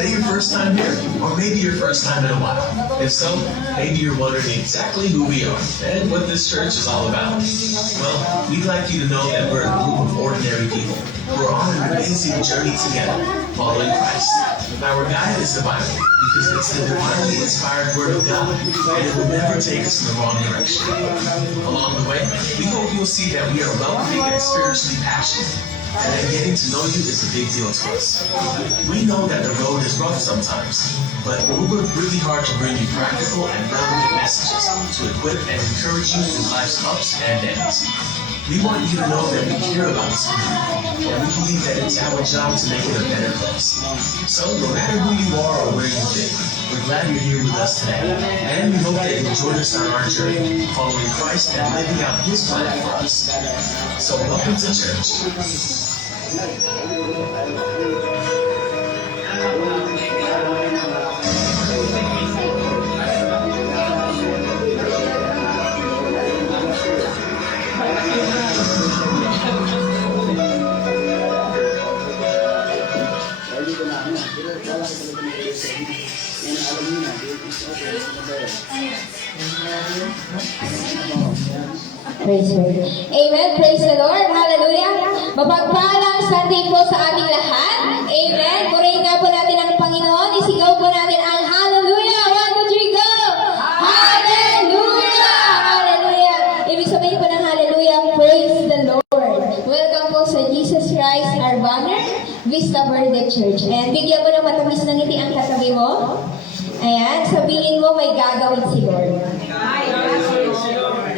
today your first time here? Or maybe your first time in a while? If so, maybe you're wondering exactly who we are and what this church is all about. Well, we'd like you to know that we're a group of ordinary people who are on an amazing journey together, following Christ. Our guide is the Bible, because it's the divinely inspired Word of God, and it will never take us in the wrong direction. Along the way, we hope you'll see that we are welcoming and spiritually passionate, and that getting to know you is a big deal to us. We know that the road is rough sometimes, but we work really hard to bring you practical and relevant messages to equip and encourage you in life's ups and downs. We want you to know that we care about this community, and we believe that it's our job to make it a better place. So, no matter who you are or where you've been, we're glad you're here with us today, and we hope that you'll join us on our journey, following Christ and living out His plan for us. So, welcome to church. Praise the Lord. Amen. Praise the Lord. Hallelujah. Mapagpalang Sunday po sa ating lahat. Amen. Purihin nga po natin ang Panginoon. Isigaw po natin ang Hallelujah. 1, 2, 3, go! Hallelujah! Hallelujah. Ibig sabihin po ng Hallelujah, praise the Lord. Welcome po sa Jesus Christ, our banner, Vista Verde Church. And bigyan mo ng matamis ng ngiti ang katabi mo. Ayan, sabihin mo may gagawin si Lord.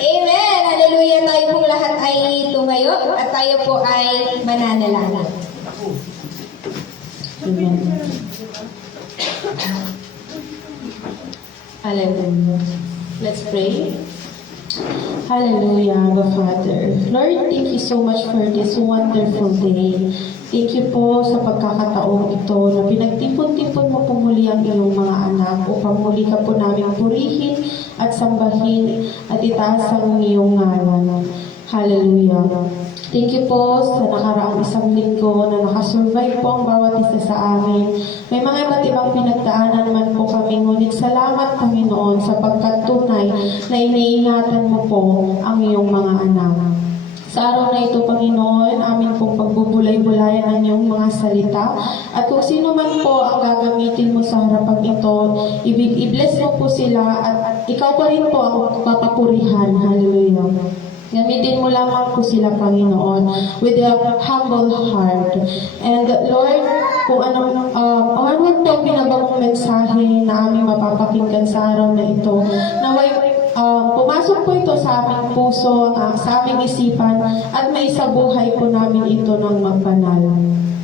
Amen! Hallelujah! Tayo pong lahat ay tumayo at tayo po ay mananalangin. Amen. Hallelujah. Let's pray. Hallelujah, Abba Father. Lord, thank you so much for this wonderful day. Thank you po sa pagkakataong ito na pinagtipon-tipon mo po muli ang iyong mga anak upang muli ka po namin purihin at sambahin at itaas ang iyong ngalan. Hallelujah. Thank you po sa nakaraang isang linggo na nakasurvive po ang bawat isa sa amin. May mga iba't ibang pinagdaanan man po kami, ngunit salamat Panginoon sapagkat tunay na iniingatan mo po ang iyong mga anak. Sa araw na ito, Panginoon, amin pong pagbubulay-bulayan ang iyong mga salita. At kung sino man po ang gagamitin mo sa harapan ito, i-bless mo po sila at ikaw pa rin po ang papapurihan. Hallelujah. Gamitin mo lamang po sila, Panginoon, with a humble heart. And Lord, kung ano po ang pinabagong mensahe na aming mapapakinggan sa araw na ito, naway pumasok po ito sa aming puso, sa aming isipan, at may sa buhay po namin ito ng mabanal.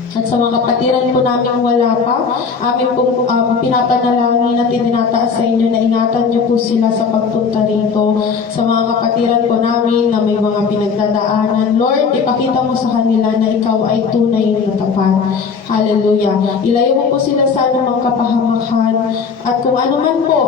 At sa mga kapatiran po namin wala pa, amin pong pinapanalangin at tinataas sa inyo na ingatan niyo po sila sa pagpunta rito. Sa mga kapatiran po namin na may mga pinagdadaanan, Lord, ipakita mo sa kanila na ikaw ay tunay na tapat. Hallelujah. Ilayo mo po sila sa anumang kapahamakan at kung ano man po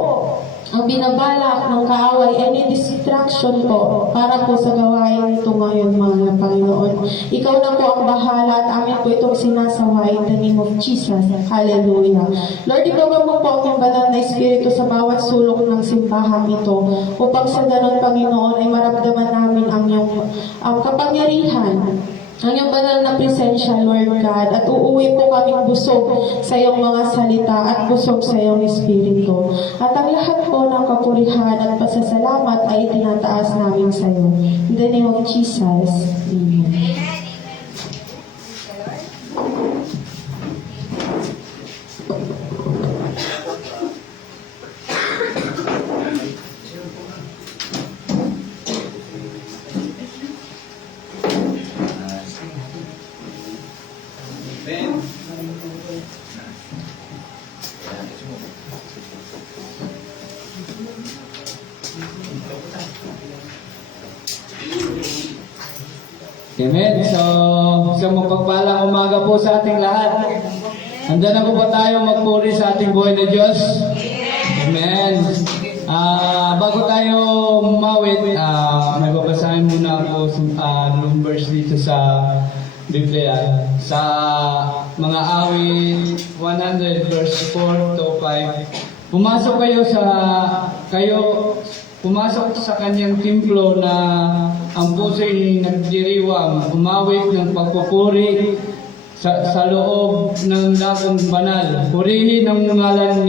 ang binabalak ng kaaway, any distraction po para po sa gawain ito ngayon, mga Panginoon. Ikaw na po ang bahala at amin po itong sinasaway in the name of Jesus. Hallelujah. Lord, ikaw mo po ang banal na Espiritu sa bawat sulok ng simbahan ito upang sa ganon, Panginoon, ay maramdaman namin ang iyong kapangyarihan, ang iyong banal na presensya, Lord God, at uuwi po kaming busog sa iyong mga salita at busog sa iyong Espiritu. At ang lahat po ng kapurihan at pasasalamat ay tinataas namin sa iyo. In the name of Jesus. Amen. Amen. So, isang mapagpalang umaga po sa ating lahat. Handa na po ba tayo magpuri sa ating buhay na Diyos? Amen. Bago tayo mawit, may babasahin muna ako ng verse dito sa Biblia sa mga awit 100 verse 4 to 5. Pumasok sa kanyang templo na ang puso'y nagdiriwang, umawit ng pagpupuri sa loob ng dakong banal. Purihin ang ngalan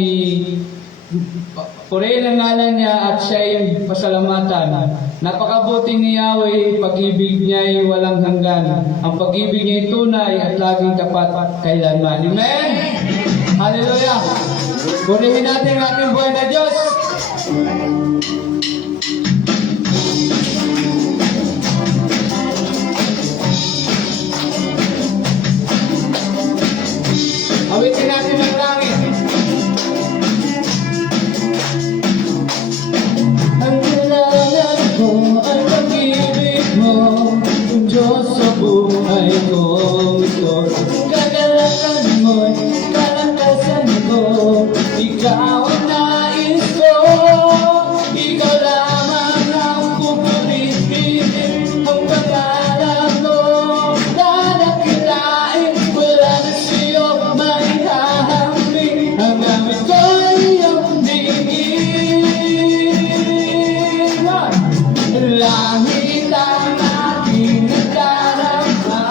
niya at siya'y pasalamatan. Napakabuti ni Yahweh, pag-ibig niya'y walang hanggan. Ang pag-ibig niya'y tunay at laging tapat kailanman. Amen? Hallelujah! Purihin natin ang ating buhay na Diyos. Awitin natin ang langit. Ang kailangan ko ay pag-ibig mo, Diyos sa buhay ko ito. Ang kagalakan mo'y kalakasan ko, ikaw ang nais ko. Ikaw lamang ang pupurihin, ang pangalan mo dadakilain, wala na siyo may hahambing. Ang gamit ko ay iyong diin. Langit ang aking nagdarama,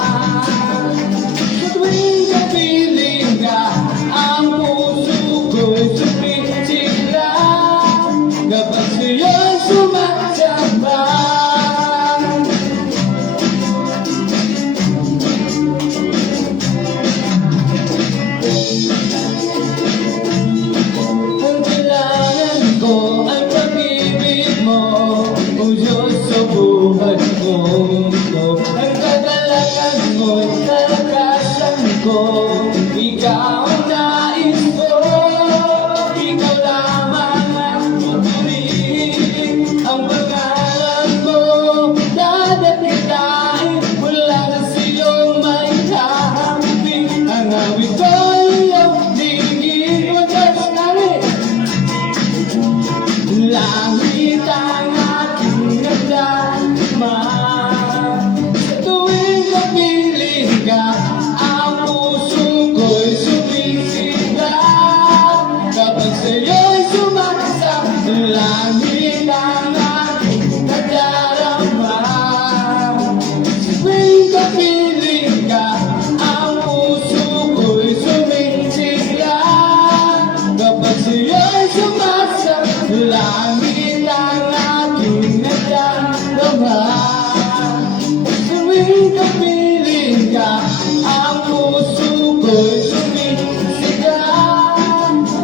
sa tuwing kapiling ka, ang puso ko'y sumisigla, kapag sa'yo'y sumasambang. Ang kailangan ko ay pag-ibig mo, o Diyos sa buhay ko ito. Ang kagalakan mo'y kalakasan ko, ikaw ang nais ko. Ikaw lamang ang pupurihin, ang pangalan mo dadakilain, wala na siyong may hahambing. Ang awit ko ay iyong dinggin. Magkakaroon namin. Langit ang aking nagdarama, sa tuwing kapiling ka, ang puso ko'y sumisigla, kapag sa'yo'y sumasang. Langit ang aking nagdarama, sa tuwing kapiling ka, ang puso ko'y sumisigla, kapag sa'yo'y sumasang. Langit ang aking nagdarama, tuwing kapiling ka, ang puso ko'y sumisigla,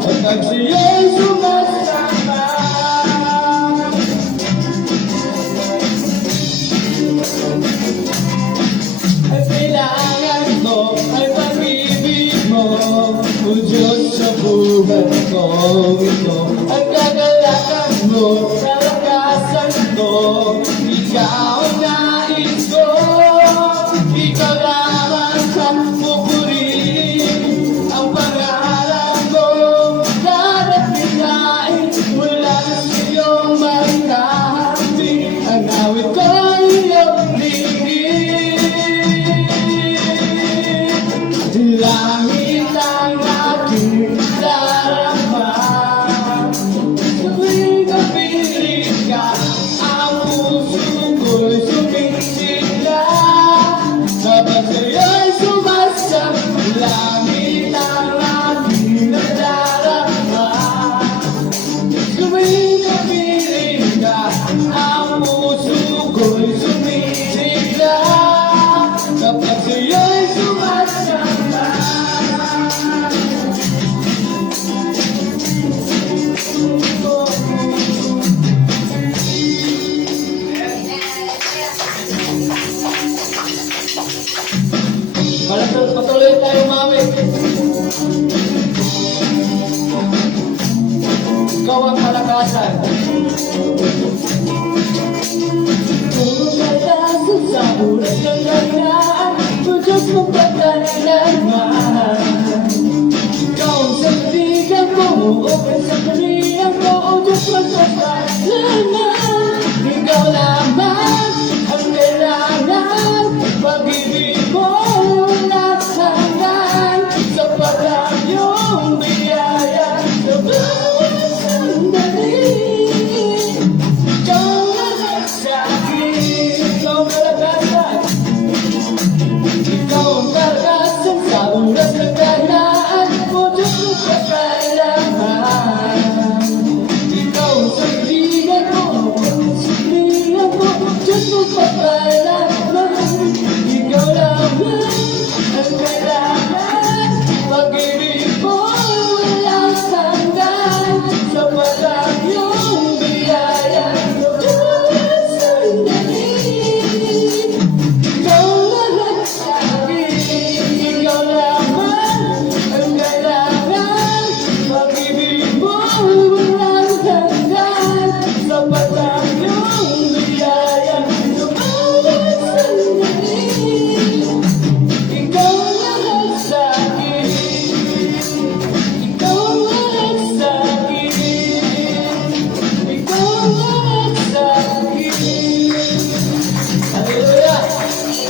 kapag siya'y sumasama. Ang kailangan ko ay pag-ibig mo, o Diyos sa buhay ko ito. Ang kagalakan mo, kalakasan ko, ikaw ang nais ko. Ikaw lamang ang pupurihin, ang pangalan mo dadakilain, wala na siyong may hahambing. Ang awit ko ay iyong dinggin. Langit ang aking darama, tuwing kapiling ka, ang puso ko'y sumisigla, kapag sa'yo'y sumasang. Langit ang aking nadarama, tuwing kapiling ka, ang puso ko'y sumisigla, kapag sa'yo'y sumasang. Patuloy tayo umawit. Ikaw ang kalakasan. Kalakasan sa ulat ng lagnaan, o Diyos mong pagkailanman. Ikaw ang sandigan ko, o kasapalihan ko, o Diyos mong pagkailanman. Ikaw lamang ang kailangan, pag-ibig mo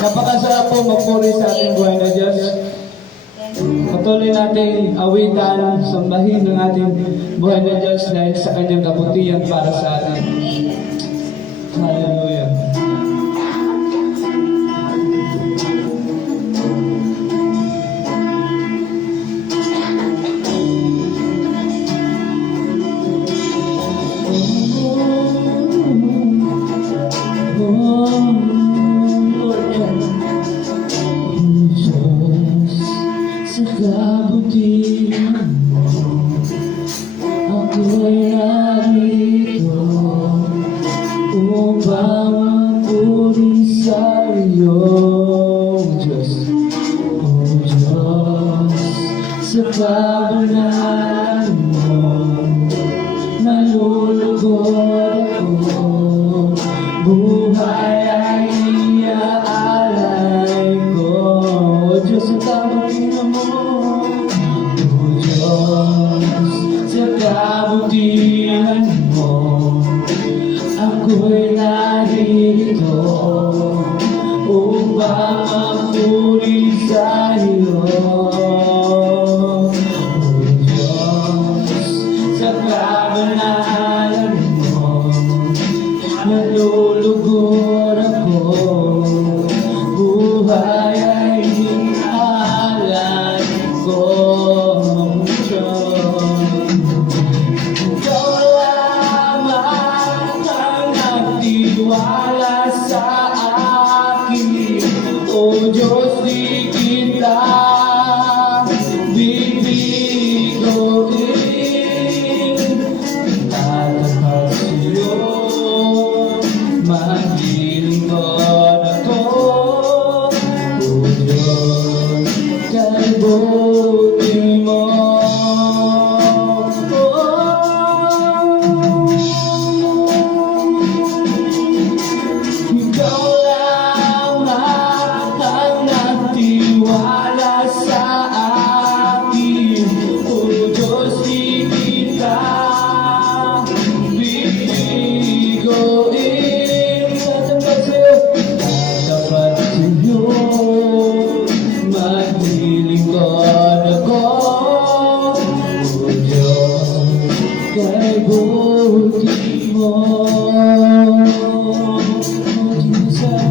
Napakasarap po magpuri sa ating buhay na Diyos. Patuloy nating awitan, sambahin ng ating buhay na Diyos dahil sa kanyang kabutihan para sa atin. Hallelujah. Sa kabutihan mo, ako'y narito upang magpuri sa iyong Diyos. O Diyos, sa kabanalan mo, nalulugod ako, buhay ay iaalay ko. O Diyos, sa kabutihan mo, O Diyos, sa kabutihan mo, ako'y narito upang magpuri sa iyo. O Diyos, sa kabanalan mo, nalulugod ako, buhay ay iaalay ko. Ikaw lamang ang nagtiwala sa akin, O Diyos, di kita bibiguin. Tatapat sa'yo, maglilingkod ako, O Diyos, kay buti mo. Ikaw lamang ang nagtiwala sa akin, O Diyos, di kita bibiguin. Tatapat sa'yo, maglilingkod ako, O Diyos, kay buti mo. O Jesus,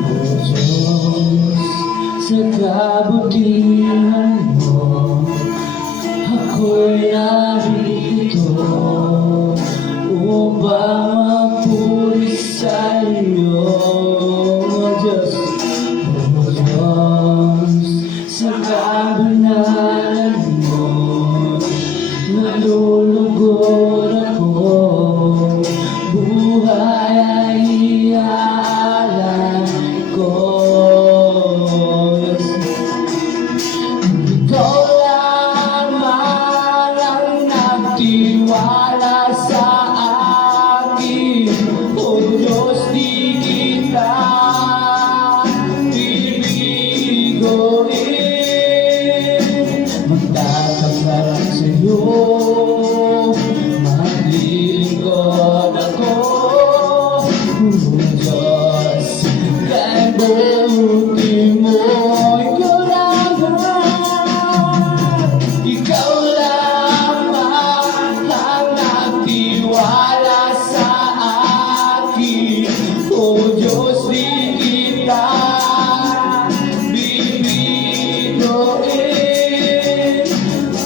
O Diyos, sa kabutihan mo, ako'y narito upang magpuri sa iyo. O Diyos, O Diyos, sa kabanalan mo, nalulugod ako, buhay ay iaalay ko. Ikaw lamang ang nagtiwala sa akin, O Diyos, di kita bibiguin. Magtatapat sa'yo, maglilingkod ako, O Diyos, kay buti mo. Ikaw lamang ang nagtiwala sa akin, O Diyos, di kita bibiguin.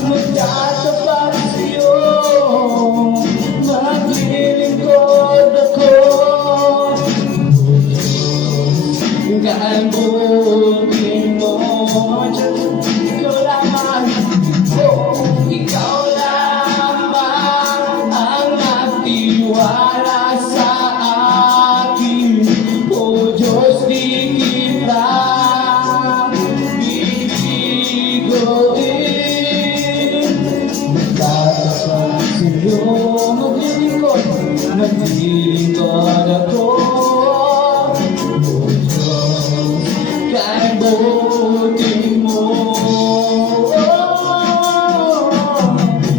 Magtatapat sa'yo, maglilingkod ako, O Diyos, kay buti mo. Ikaw lamang, ikaw lamang ang nagtiwala sa akin, O Diyos, di kita bibiguin. Magtatapat sa'yo, maglilingkod ako, O Diyos, kay buti mo.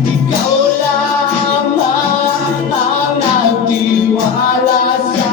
Ikaw lamang ang nagtiwala sa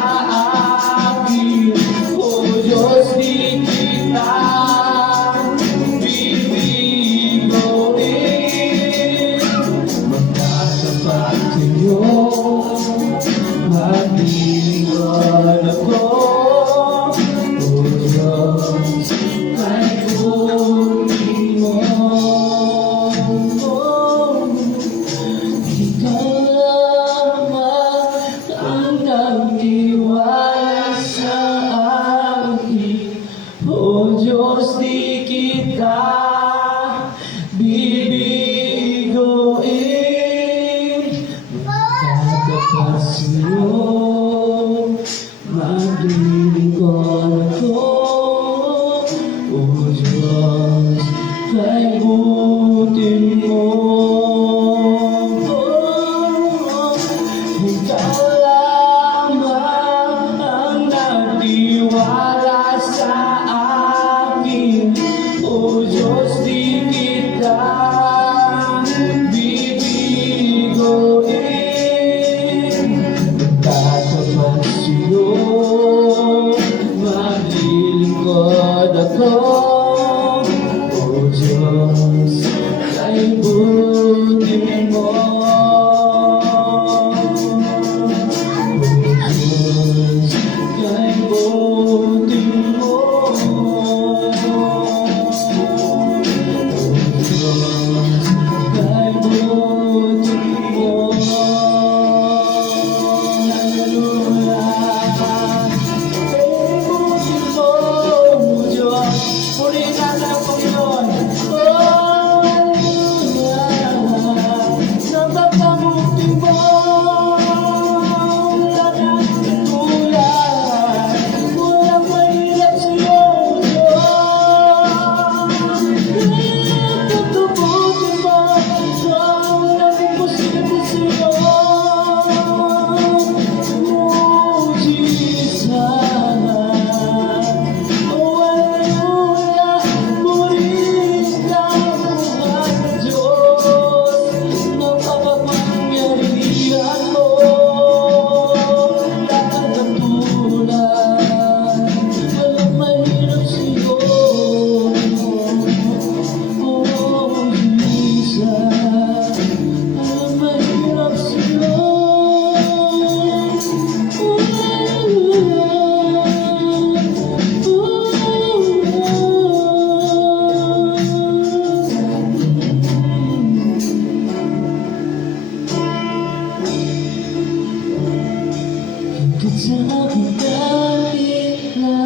sa aking kanila,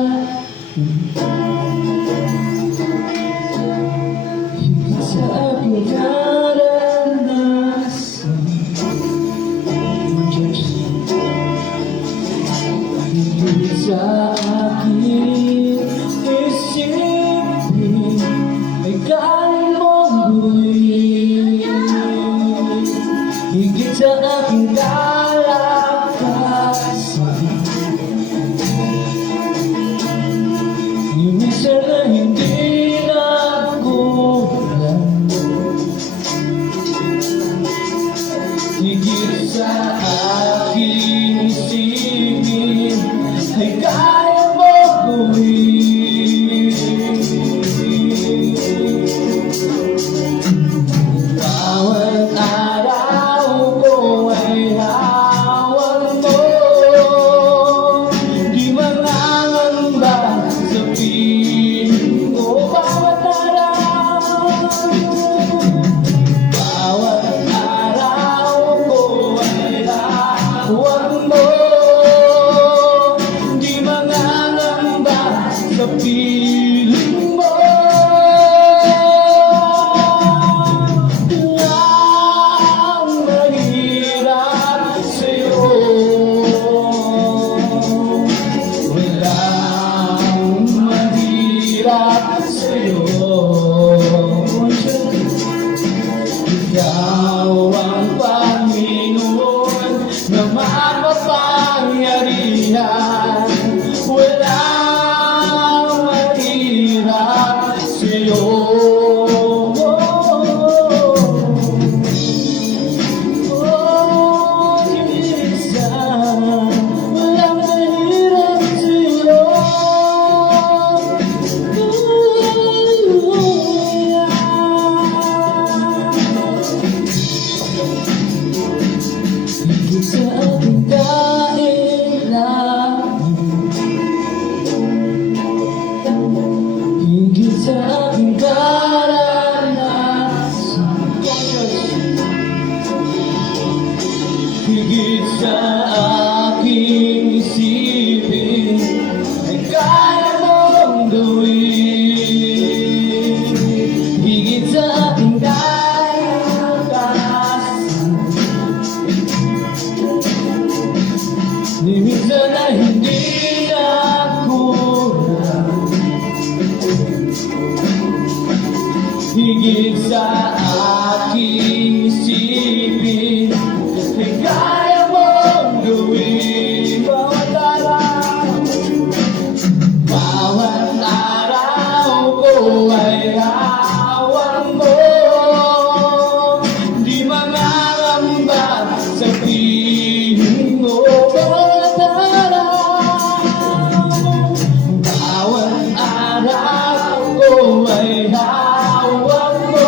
higit sa aking karanasan. Diyos, higit sa aking isipin, ay kaya mong gawin. Higit sa aking kalakasan, minsan na hindi nakulang. Higit sa aking isipin, ay kaya mo gawin. Bawat araw ko ay hawak mo, di mangangamba sa piling ko. Bawat araw ko ay hawak mo, di mangangamba sa piling mo. Ang mahirap sa'yo, walang mahirap sa'yo. Ikaw ang Panginoon na makapangyarihan, walang mahirap sa'yo. Walang mahirap sa'yo. Higit sa aking kailangan, higit sa aking karanasan, higit sa aking isipin, ay kaya mong gawin. Higit sa aking kalakasan, minsan na hindi nakulang. Higit sa aking isipin, ay kaya mong gawin. Bawat araw ko ay hawak mo, di mangangamba sa piling mo. Bawat araw ko ay hawak mo,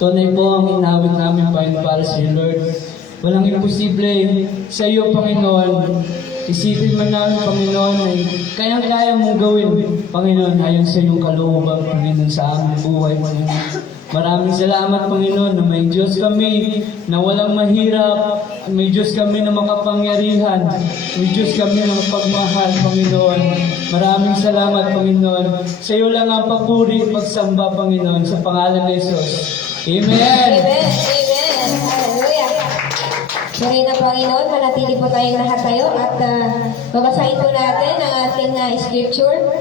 tunay po ang inawit namin, Panginoon, para sa iyo, Lord. Walang imposible sa iyo, Panginoon. Isipin man namin, Panginoon, ay kayang-kaya mong gawin, Panginoon, ayon sa iyong kalooban, Panginoon, sa aming buhay, Panginoon. Maraming salamat, Panginoon, na may Diyos kami na walang mahirap, may Diyos kami na makapangyarihan, may Diyos kami na mapagmahal, Panginoon. Maraming salamat, Panginoon. Sa iyo lang ang papuri at pagsamba, Panginoon, sa pangalan ni Jesus. Amen! Amen. Amen. Hallelujah. Puri na Panginoon, manatili po tayong lahat tayo at babasahin po natin ang ating scripture.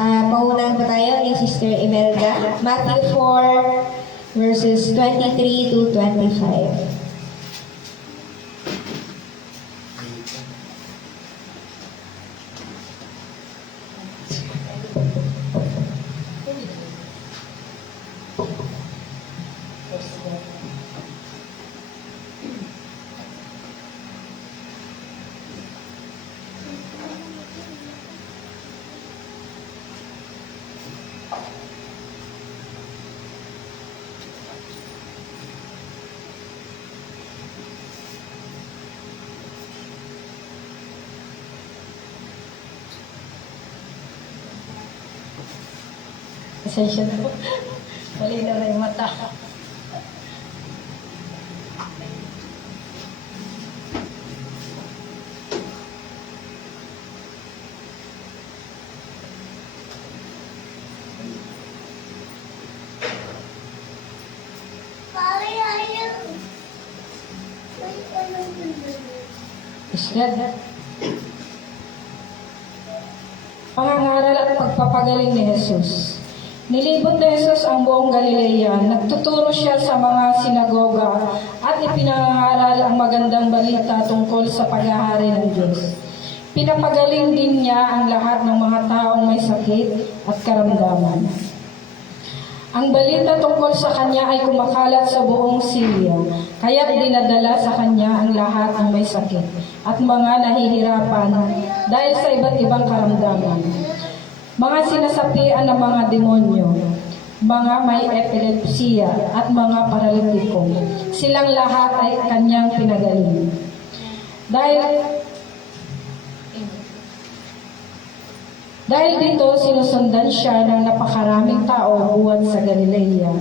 Paunahan po tayo ni Sister Imelda. Matthew 4, verses 23 to 25. Pasensya na po. Malinaw na yung mata. Isnad. Pangangaral at pagpapagaling ni Jesus. Nilibot ni Jesus ang buong Galilea. Nagtuturo siya sa mga sinagoga at ipinangaral ang magandang balita tungkol sa paghahari ng Diyos. Pinapagaling din niya ang lahat ng mga taong may sakit at karamdaman. Ang balita tungkol sa kanya ay kumakalat sa buong Syria, kaya't dinadala sa kanya ang lahat ng may sakit at mga nahihirapan dahil sa iba't ibang karamdaman. Mga sinasapian ng mga demonyo, mga may epilepsiya at mga paralitiko, silang lahat ay kanyang pinagaling. Dahil dito, sinusundan siya ng napakaraming tao buwan sa Galilea,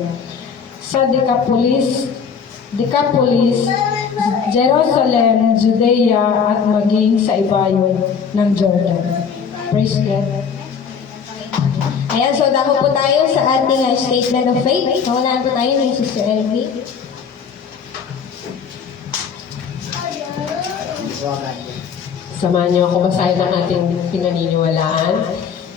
sa Decapolis, Jerusalem, Judea, at maging sa ibayo ng Jordan. Praise God. Ayan, so dako po tayo sa ating statement of faith. Paunahan po tayo ni Sister Elvie. Samahan niyo ako basahin ang ating pinaniniwalaan.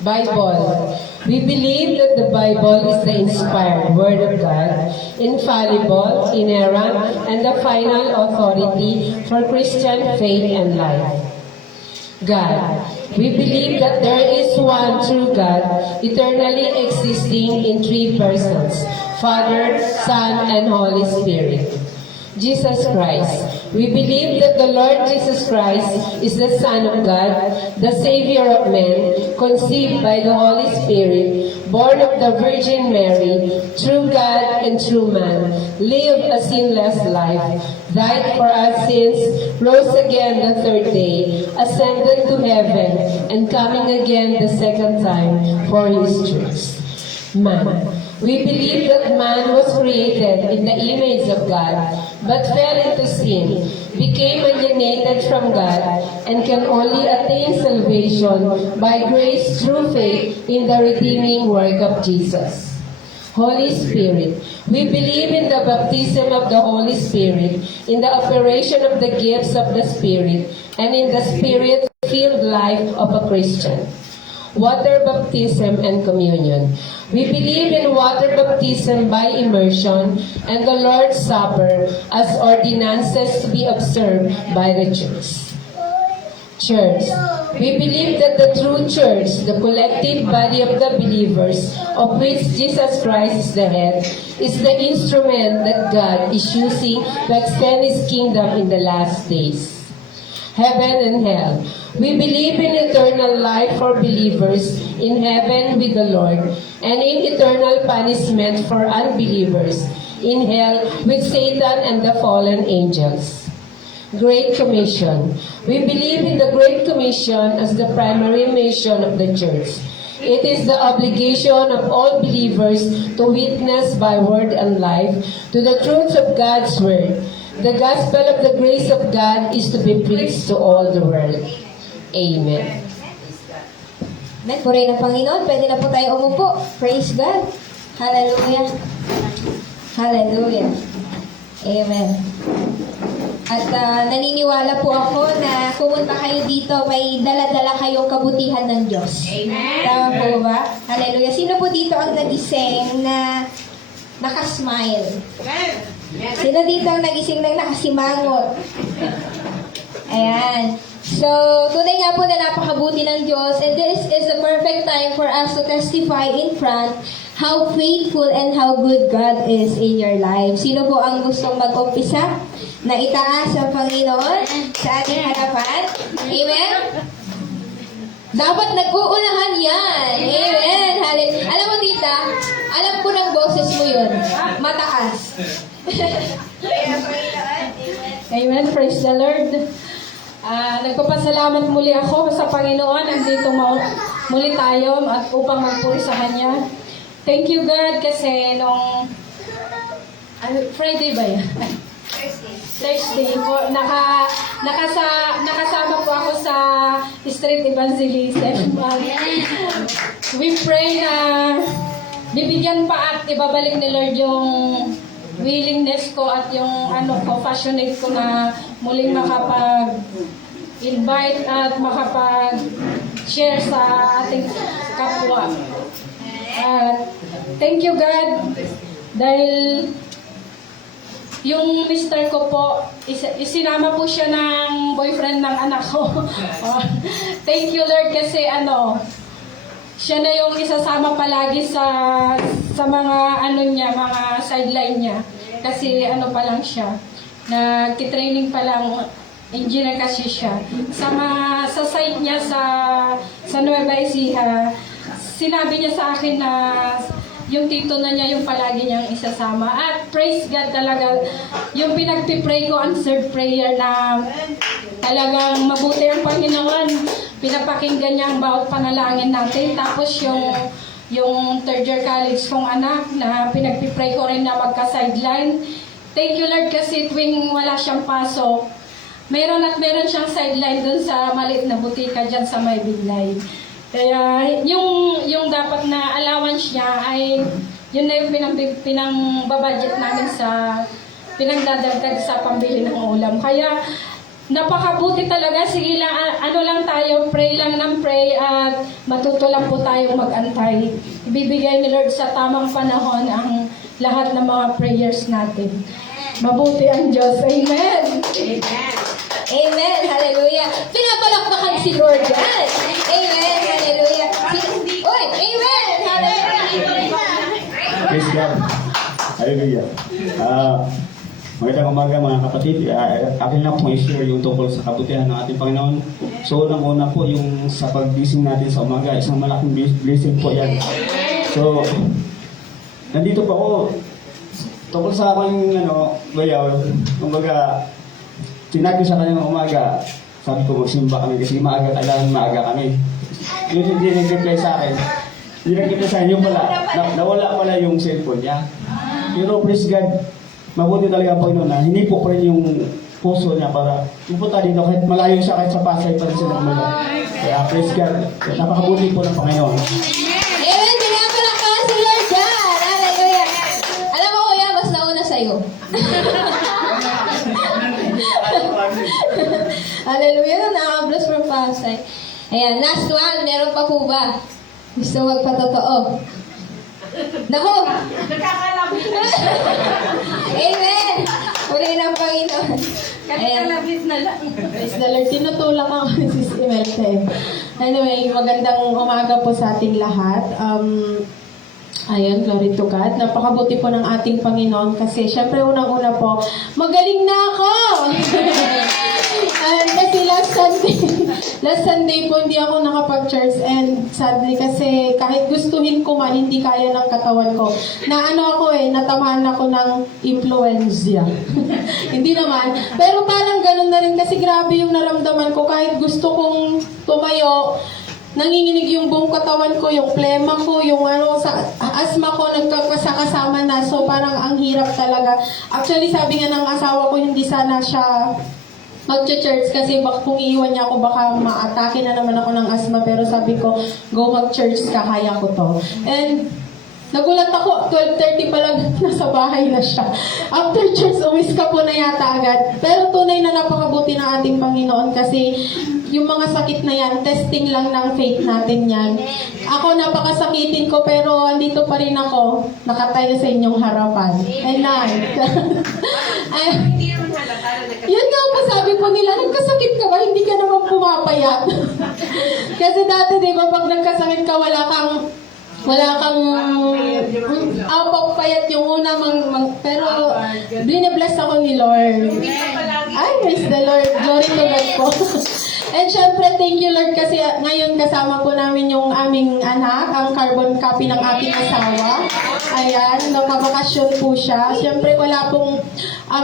Bible. We believe that the Bible is the inspired Word of God, infallible, inerrant, and the final authority for Christian faith and life. God. We believe that there is one true God, eternally existing in three persons, Father, Son, and Holy Spirit. Jesus Christ. We believe that the Lord Jesus Christ is the Son of God, the Savior of men, conceived by the Holy Spirit, born of the Virgin Mary, true God and true man, lived a sinless life, died for our sins, rose again the third day, ascended to heaven, and coming again the second time for His church. Man. We believe that man was created in the image of God, but fell into sin, became alienated from God, and can only attain salvation by grace through faith in the redeeming work of Jesus. Holy Spirit. We believe in the baptism of the Holy Spirit, in the operation of the gifts of the Spirit, and in the Spirit-filled life of a Christian. Water baptism and communion. We believe in water baptism by immersion and the Lord's Supper as ordinances to be observed by the church. Church. We believe that the true church, the collective body of the believers, of which Jesus Christ is the head, is the instrument that God is using to extend His kingdom in the last days. heaven and hell. We believe in eternal life for believers in heaven with the Lord, and in eternal punishment for unbelievers in hell with Satan and the fallen angels. Great Commission. We believe in the Great Commission as the primary mission of the church. It is the obligation of all believers to witness by word and life to the truths of God's word. The gospel of the grace of God is to be preached to all the world. Amen. Amen. Purihin ang Panginoon. Pwede na po tayo umupo. Praise God. Hallelujah. Hallelujah. Amen. At naniniwala po ako na pumunta kayo dito, may dala-dala kayong kabutihan ng Diyos. Amen. Tama po ba? Hallelujah. Sino po dito ang nagising na nakasmile? Amen. Sino dito ang nagising na nakasimangot? Ayan. So, tunay nga po na napakabuti ng Diyos, and this is the perfect time for us to testify in front how faithful and how good God is in your life. Sino po ang gustong mag-umpisa na itaas ang Panginoon sa ating harapan? Amen? Dapat nag-uunahan yan. Amen. Hallelujah. Alam mo, tita, alam ko ng boses mo yun. Mataas. Amen. Praise the Lord. Nagpapasalamat muli ako sa Panginoon. Nandito muli tayo at upang magpuri sa Kanya. Thank you, God, kasi nung Friday ba yan? Thursday po, nakasama po ako sa street evangelism. We pray na bibigyan pa at ibabalik ni Lord yung willingness ko at yung passionate ko na muling makapag-invite at makapag-share sa ating kapwa. Thank you, God, dahil yung mister ko po, isinama po siya ng boyfriend ng anak ko. Thank you, Lord, kasi siya na yung isasama palagi sa mga mga sideline niya. Kasi pa lang siya, nagtitraining pa lang, engineer kasi siya. Sa site niya sa Nueva Ecija, sinabi niya sa akin na yung tito na niya yung palagi niyang isasama. At praise God talaga, yung pinagpipray ko, answered prayer na talagang mabuti ang Panginoon. Pinapakinggan niya ang bawat panalangin natin. Tapos yung third year college kong anak na pinagpipray ko rin na magka-sideline. Thank you, Lord, kasi tuwing wala siyang pasok, meron siyang sideline dun sa maliit na butika dyan sa May Biglay. Kaya yung dapat na allowance niya ay yun na yung pinangbabudget namin sa pinagdadagdag sa pambili ng ulam. Kaya napakabuti talaga. Sige lang, lang tayo, pray lang ng pray at matuto lang po tayong mag-antay. Ibibigay ni Lord sa tamang panahon ang lahat ng mga prayers natin. Mabuti ang Diyos. Amen. Amen. Amen. Hallelujah. Pinapalakpakan si Lord yan. Amen. Hallelujah. Uy, amen. Hallelujah. Praise God. Hallelujah. Magandang umaga mga kapatid. Akin lang po i-share yung tungkol sa kabutihan ng ating Panginoon. So unang-una po yung sa paggising natin sa umaga, isang malaking blessing po yan. So, nandito po ako tungkol sa aking bayaw. Kumbaga, sinabi sa kanya ng umaga, sabi ko magsimba kami kasi kailangan maaga kami. Yun hindi nag-reply sa akin. Hindi nag-reply sa akin, yung nawala pala yung cellphone niya. Pero praise God, mabuti talaga ang Panginoon na hindi po rin yung puso niya para pupunta dito kahit malayo siya, kahit sa Pasay pa rin siya nagmula. Kaya praise God, napakabuti po ng Panginoon. Amen. Pinapalakpakan si Lord God. Hallelujah. Alam mo, kuya, mas nauna sa'yo. Hallelujah. Nakaka-bless from Pasay. Ayan, last one. Meron pa po ba? Gusto magpatotoo? Nako! Amen! Uli ng Panginoon. Kalabit na lang. Praise the Lord. Tinutulak ako ni Sis Imelda. Anyway, magandang umaga po sa ating lahat. Ayan, glory to God. Napakabuti po ng ating Panginoon kasi syempre unang-una po, magaling na ako! And kasi last Sunday po hindi ako nakapag-church and sadly kasi kahit gustuhin ko man, hindi kaya ng katawan ko. Na ano ako natamaan ako ng influenza. Hindi naman. Pero parang ganun na rin kasi grabe yung naramdaman ko kahit gusto kong tumayo, nanginginig yung buong katawan ko, yung plema ko, yung sa asthma ko, nagkakasama na. So, parang ang hirap talaga. Actually, sabi nga ng asawa ko, hindi sana siya mag-church kasi kung iiwan niya ako, baka ma-atake na naman ako ng asthma. Pero sabi ko, go mag-church ka, kaya ko to. And nagulat ako, 12:30 pa lang, nasa bahay na siya. After church, uwis ka po na yata agad. Pero tunay na napakabuti ng ating Panginoon kasi yung mga sakit na yan, testing lang ng faith natin yan. Ako, napakasakitin ko, pero andito pa rin ako, nakatayo sa inyong harapan. And yun nga po, sabi po nila, nagkasakit ka ba? Hindi ka naman pumapayat. Kasi dati, di ba, pag nagkasakit ka, wala kang payat yung una pero binibless ako ni Lord. Ay, praise the Lord. Glory to God po. And syempre, thank you Lord kasi ngayon kasama po namin yung aming anak, ang carbon copy ng ating asawa. Ayan, nakabakasyon po siya. Syempre, wala pong,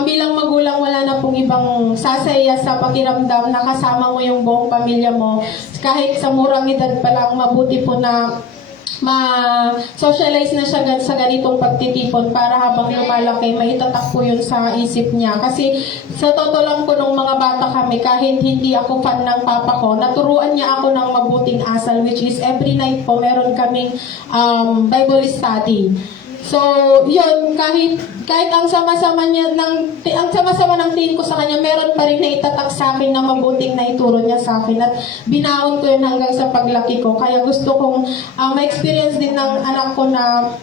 bilang magulang, wala na pong ibang sasaya sa pakiramdam na kasama mo yung buong pamilya mo. Kahit sa murang edad pa lang, mabuti po na ma-socialize na siya sa ganitong pagtitipon para habang lumalaki, maitatak po yun sa isip niya. Kasi sa totoo lang po nung mga bata kami, kahit hindi ako fan ng papa ko, naturuan niya ako ng mabuting asal, which is every night po meron kaming Bible study. So, yun, kahit ang sama-sama ng tingin ko sa kanya, meron pa rin na itatak sa akin na mabuting na ituro niya sa akin at binaon ko yun hanggang sa paglaki ko. Kaya gusto kong ma-experience din ng anak ko na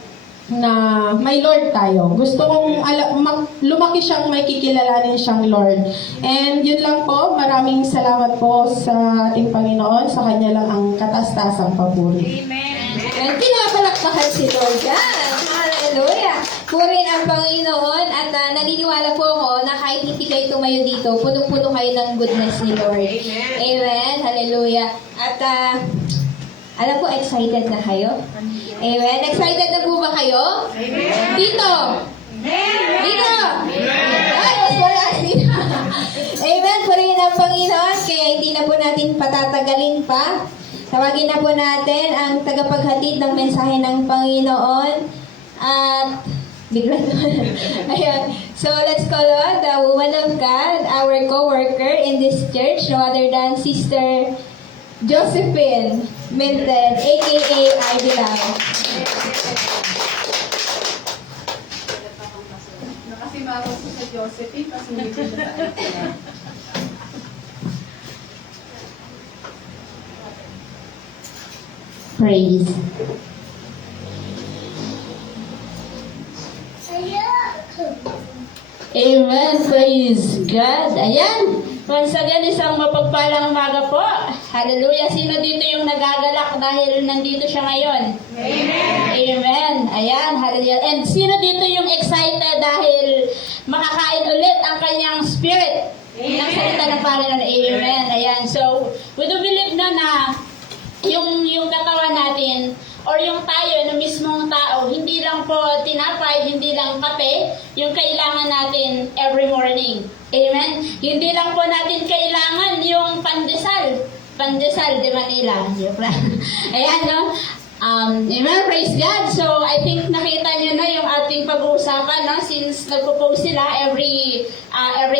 may Lord tayo. Gusto kong lumaki siyang may kikilalanin siyang Lord. And yun lang po, maraming salamat po sa ating Panginoon, sa Kanya lang ang katastasang papuri. Amen. And pinapalakpakan si Lord yan. Hallelujah. Purin ang Panginoon at naniniwala po ako na kahit hindi kayo tumayo dito, punong-puno kayo ng goodness ni Lord. Amen. Hallelujah. At alam po, excited na kayo? Amen. Excited na po ba kayo? Amen. Dito. Amen. Dito. Ay, mas malakas dito. Amen. Purin ang Panginoon. Kaya hindi na po natin patatagalin pa. Tawagin na po natin ang tagapaghatid ng mensahe ng Panginoon. At bigla naman. Ayan. So, let's call on the woman of God, our co-worker in this church, no other than Sister Josephine Minton, a.k.a. Ivy-Lau. Nakasimangot ko sa Josephine, kasi hindi ko siya Praise. Amen. Praise God. Ayan. Once again, isang mapagpalang umaga po. Hallelujah. Sino dito yung nagagalak dahil nandito siya ngayon? Amen. Amen. Ayan. Hallelujah. And sino dito yung excited dahil makakain ulit ang kanyang spirit? Ng salita ng Panginoon. Amen. Ayan. So, we do believe na yung katawan natin or yung tayo na mismong tao, hindi lang po tinapay, hindi lang kape, yung kailangan natin every morning. Amen? Hindi lang po natin kailangan yung pandesal de Manila. Ayan, no? Amen, praise God. So, I think nakita nyo na yung ating pag-uusapan, no? Since nagpo-post sila every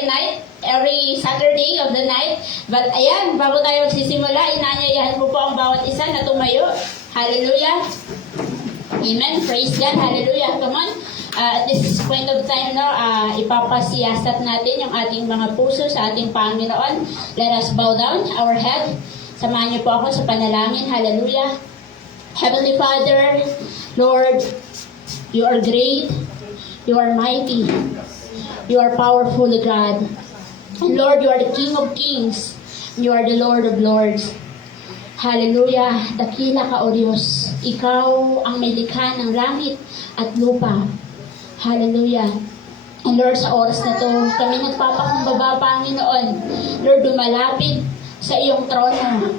night, every Saturday of the night. But ayan, bago tayo magsisimula, inanyayahan ko po ang bawat isa na tumayo. Hallelujah. Amen. Praise God. Hallelujah. Come on. At this point of time, no, ipapasiyasat natin yung ating mga puso sa ating Panginoon. Let us bow down our head. Samahan niyo po ako sa panalangin. Hallelujah. Heavenly Father, Lord, you are great. You are mighty. You are powerful, God. And Lord, you are the King of Kings. You are the Lord of Lords. Hallelujah, dakila ka o Diyos. Ikaw ang may likha ng langit at lupa. Hallelujah. And Lord, sa oras na to, kami nagpapakumbaba, Panginoon. Lord, dumalapit sa iyong trono.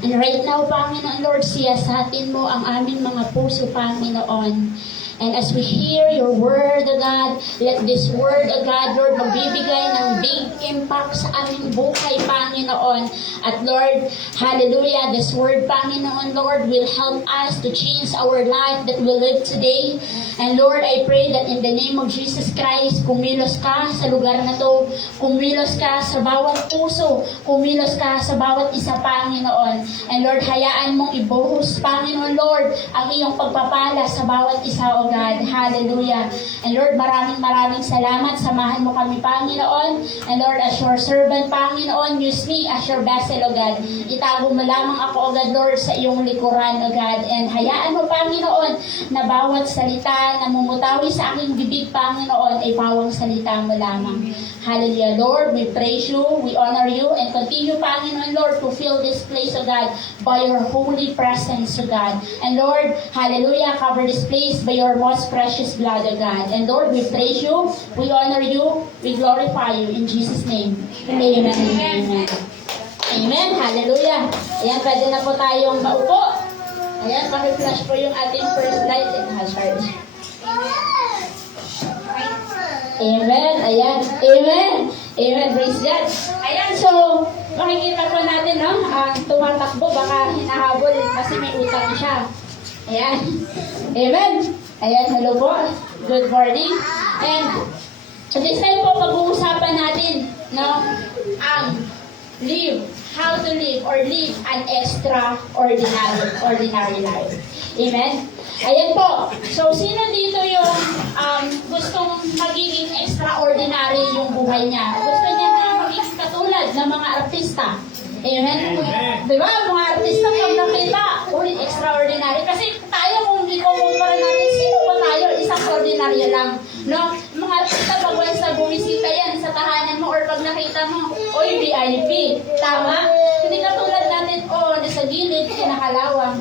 And right now, Panginoon, Lord, siyasatin mo ang aming mga puso, Panginoon. And as we hear your word, O God, let this word, O God, Lord, magbibigay ng big impact sa aming buhay, Panginoon. At Lord, hallelujah, this word, Panginoon, Lord, will help us to change our life that we live today. And Lord, I pray that in the name of Jesus Christ, kumilos ka sa lugar na to, kumilos ka sa bawat puso, kumilos ka sa bawat isa, Panginoon. And Lord, hayaan mong ibuhos, Panginoon, Lord, ang iyong pagpapala sa bawat isa, O God. Hallelujah. And Lord, maraming salamat. Samahan mo kami, Panginoon. And Lord, as your servant, Panginoon, use me as your vessel, O God. Itago mo lamang ako, O God, Lord, sa iyong likuran, O God. And hayaan mo, Panginoon, na bawat salita na mumutawi sa aking bibig, Panginoon, ay pawang salita mo lamang. Hallelujah. Lord, we praise you, we honor you, and continue, Panginoon, Lord, to fill this place, O God, by your holy presence, O God. And Lord, hallelujah, cover this place by your most precious blood, O God. And Lord, we praise you, we honor you, we glorify you, in Jesus' name. Amen. Amen. Amen. Hallelujah. Ayan, pwede na po tayong maupo. Ayan, paki-flash po yung ating first light and hazard. Amen. Ayan. Amen. Amen. Praise God. Ayan, so, makikita po natin, no? Ang tumatakbo, baka hinahabol kasi may utang siya. Ayan. Amen. Ayan, hello po. Good morning. And, this time po, pag-uusapan natin, no? Ang how to live or live an extraordinary life. Amen? Ayan po. So, sino dito yung gustong magiging extraordinary yung buhay niya? Gusto niya na magiging katulad ng mga artista. Amen? Diba? Mga artista pag nakita, uy, extraordinary. Kasi tayo, kung ikukumpara natin, sino ba tayo? Isang ordinaryo lang. No? Mga artista, pag once na bumisita yan sa tahanan mo or pag nakita mo, uy, VIP. Tama? Hindi katulad natin, nasa gilid, kinakalawang.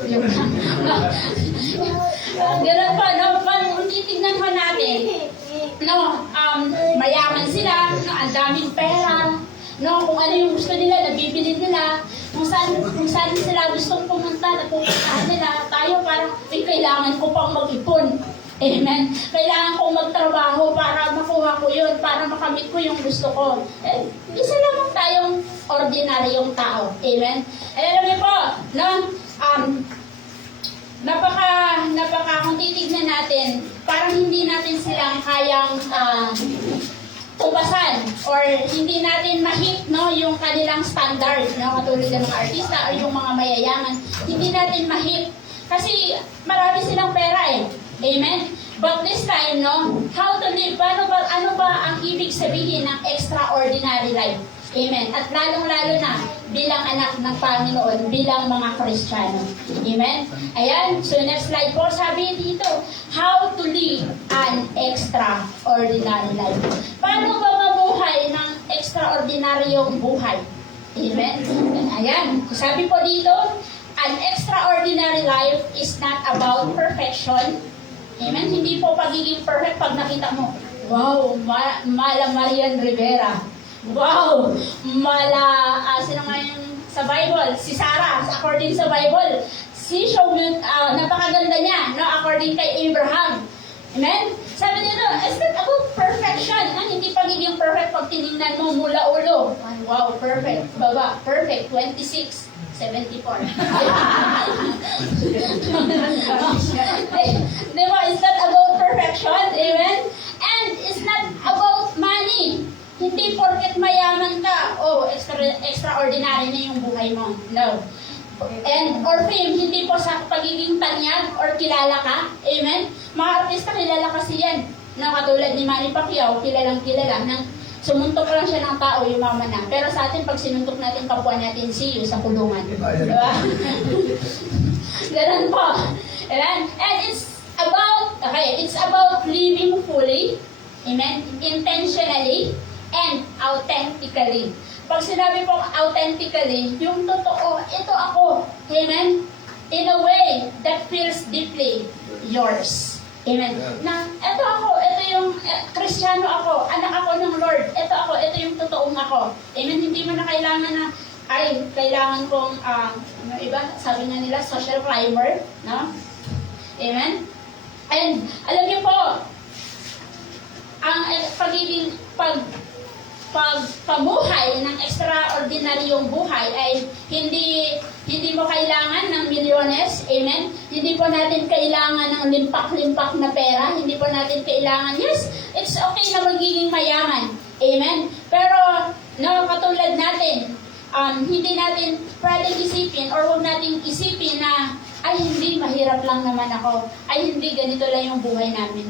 Ganun pa, no? Kung titignan mo natin, no, mayaman sila, no, ang daming pera, no, kung ano yung gusto nila, nabibili nila, kung saan sila gustong pumunta, napupuntahan nila, tayo parang, kailangan ko pang mag-ipon. Amen. Kailangan kong magtrabaho para makuha ko yun, para makamit ko yung gusto ko. Isa lamang tayong ordinaryong tao. Amen. Alam niyo po, no, kung titignan natin, parang hindi natin silang kayang tumpasan or hindi natin ma-hit, no, yung kanilang standard, no, katulad ng mga artista o yung mga mayayaman, hindi natin ma-hit kasi marami silang pera eh. Amen? But this time, no, how to live, ano ba ang ibig sabihin ng extraordinary life? Amen. At lalong-lalo na bilang anak ng Panginoon, bilang mga Kristiyano. Amen? Ayan, so next slide po, sabi dito, how to live an extraordinary life. Paano ba mabuhay ng extraordinaryong buhay? Amen? Ayan, sabi po dito, an extraordinary life is not about perfection. Amen? Hindi po pagiging perfect pag nakita mo, wow, Mala Marian Rivera. Wow! Sino nga yung sa Bible? Si Sarah, according sa Bible. Napakaganda niya, no? According kay Abraham. Amen? Sabi nito, it's not about perfection. Hindi pagiging perfect pag tinignan mo mula ulo. Wow, perfect. Baba, perfect. 26. 74. Diba? It's not about perfection. Amen? And it's not about money. Hindi porket mayaman ka, extraordinary na yung buhay mo. No. And, or fame, hindi po sa pagiging tanyag or kilala ka. Amen? Mga artista, kilala kasi yan. Na katulad ni Manny Pacquiao, kilalang kilala. Nang sumuntok lang siya ng tao, yumaman na. Pero sa atin, pag sinuntok natin, kapwa natin, see you sa kulungan. Diba? Ganun po. Amen? And it's about living fully. Amen? Intentionally and authentically. Pag sinabi po authentically, yung totoo, ito ako. Amen? In a way that feels deeply yours. Amen. Na, ito ako, ito yung Kristiyano ako, anak ako ng Lord, ito ako, ito yung totoong ako. Amen. Hindi mo na kailangan na, ay, kailangan kong, ano iba, sabi nga nila, social climber, no? Amen. And, alam niyo po, ang pagiging, pagpabuhay ng extraordinaryong buhay ay hindi mo kailangan ng milyones, amen? Hindi po natin kailangan ng limpak-limpak na pera, hindi po natin kailangan, yes, it's okay na magiging mayaman, amen? Pero, no, katulad natin, hindi natin pwedeng isipin or huwag natin isipin na, ay hindi, mahirap lang naman ako, ay hindi, ganito lang yung buhay namin.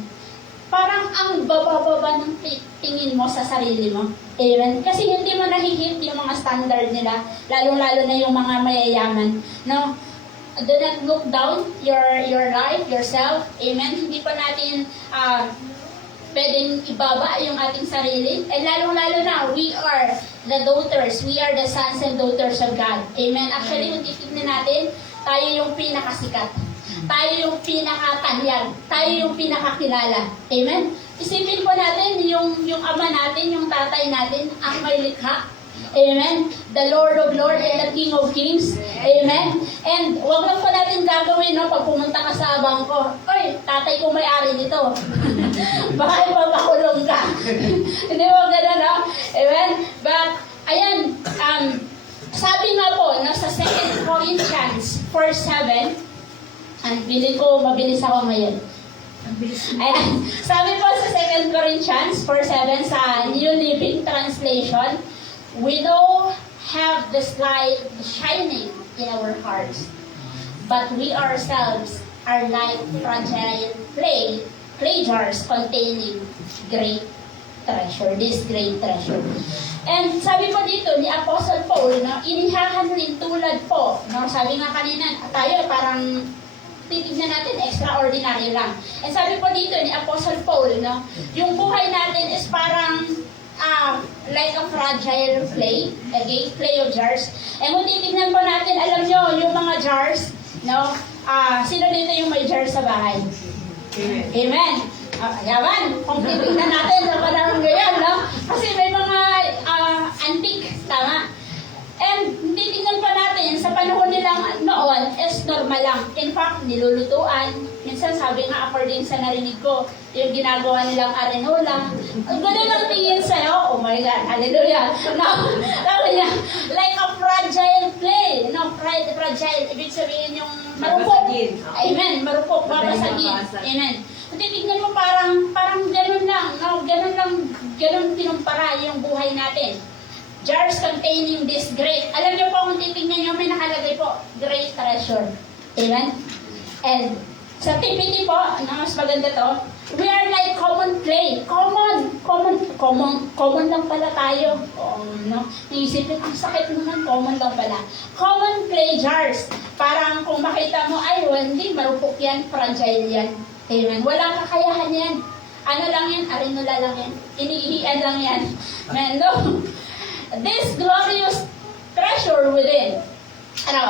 Parang ang baba-baba ng tingin mo sa sarili mo. Amen? Kasi hindi mo nahihit yung mga standard nila, lalong-lalo na yung mga mayayaman. No? Do not look down your life, yourself. Amen? Hindi pa natin pwedeng ibaba yung ating sarili. And lalong-lalo na, we are the daughters, we are the sons and daughters of God. Amen? Actually, kung titignan natin, tayo yung pinakasikat. Tayo yung pinakatanyag. Tayo yung pinakakilala. Amen? Isipin po natin yung ama natin, yung tatay natin, ang may likha. Amen? The Lord of Lords and the King of Kings. Amen? And wag lang po natin gagawin, no? Pag pumunta ka sa bangko, oy, tatay ko may-ari nito. Baka ipapakulong ka. Hindi mo gano'n, no? Amen? But, ayan, sabi nga po, no, sa 2 Corinthians 4:7, ang bilin ko, mabilis ako ngayon. Ayan. Sabi po sa 2 Corinthians 4:7 sa New Living Translation, we don't have the light shining in our hearts, but we ourselves are like fragile clay jars containing great treasure, this great treasure. And sabi po dito ni Apostle Paul, no, inihahan rin tulad po, no, sabi nga kanina, tayo parang titignan natin, extraordinary lang. And sabi po dito ni Apostle Paul, no, yung buhay natin is parang like a fragile clay, okay, clay of jars. And kung titignan po natin, alam nyo, yung mga jars, no, sino dito yung may jars sa bahay? Amen. Yaman, kung titignan natin sa panahon ngayon, no, kasi may mga antique, tama? And titignan pa natin, sa panahon nilang noon, is normal lang. In fact, nilulutuan. Minsan sabi nga, according sa narinig ko, yung ginagawa nilang arenola. Ang ganda lang tingin sa'yo. Oh my God, hallelujah. No, niya, like a fragile clay. No, fragile. Ibig sabihin yung marupok. Amen, marupok, babasagin. Amen. Kung titignan mo, parang ganun lang. No, ganun tinumpara yung buhay natin. Jars containing this great. Alam niyo po, kung titignan niyo, may nakalagay po, great treasure. Amen? And sa TPT po, mas maganda to, we are like common clay. Common lang pala tayo. No? Naisipin, ang sakit naman, common lang pala. Common clay jars. Parang kung makita mo, ay, hindi, marupok yan, fragile yan. Amen? Walang kakayahan yan. Ano lang yan? Arinola lang yan. Iniihian lang yan. Man, no? This glorious treasure within,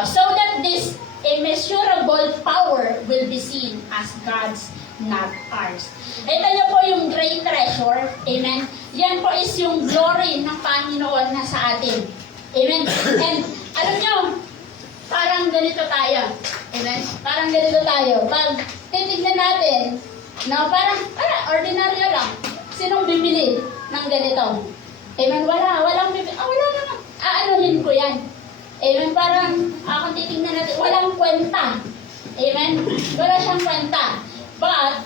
so that this immeasurable power will be seen as God's, not ours. Ito niyo po yung great treasure, amen? Yan po is yung glory ng Panginoon na sa atin. Amen? And alam niyo, parang ganito tayo. Amen? Parang ganito tayo. Pag titignan natin, no, parang ordinaryo lang. Sinong bibili ng ganito? Amen, walang bibili. Wala naman. Aanuhin ko yan. Amen, parang, kung titignan natin, walang kwenta. Amen, wala siyang kwenta. But,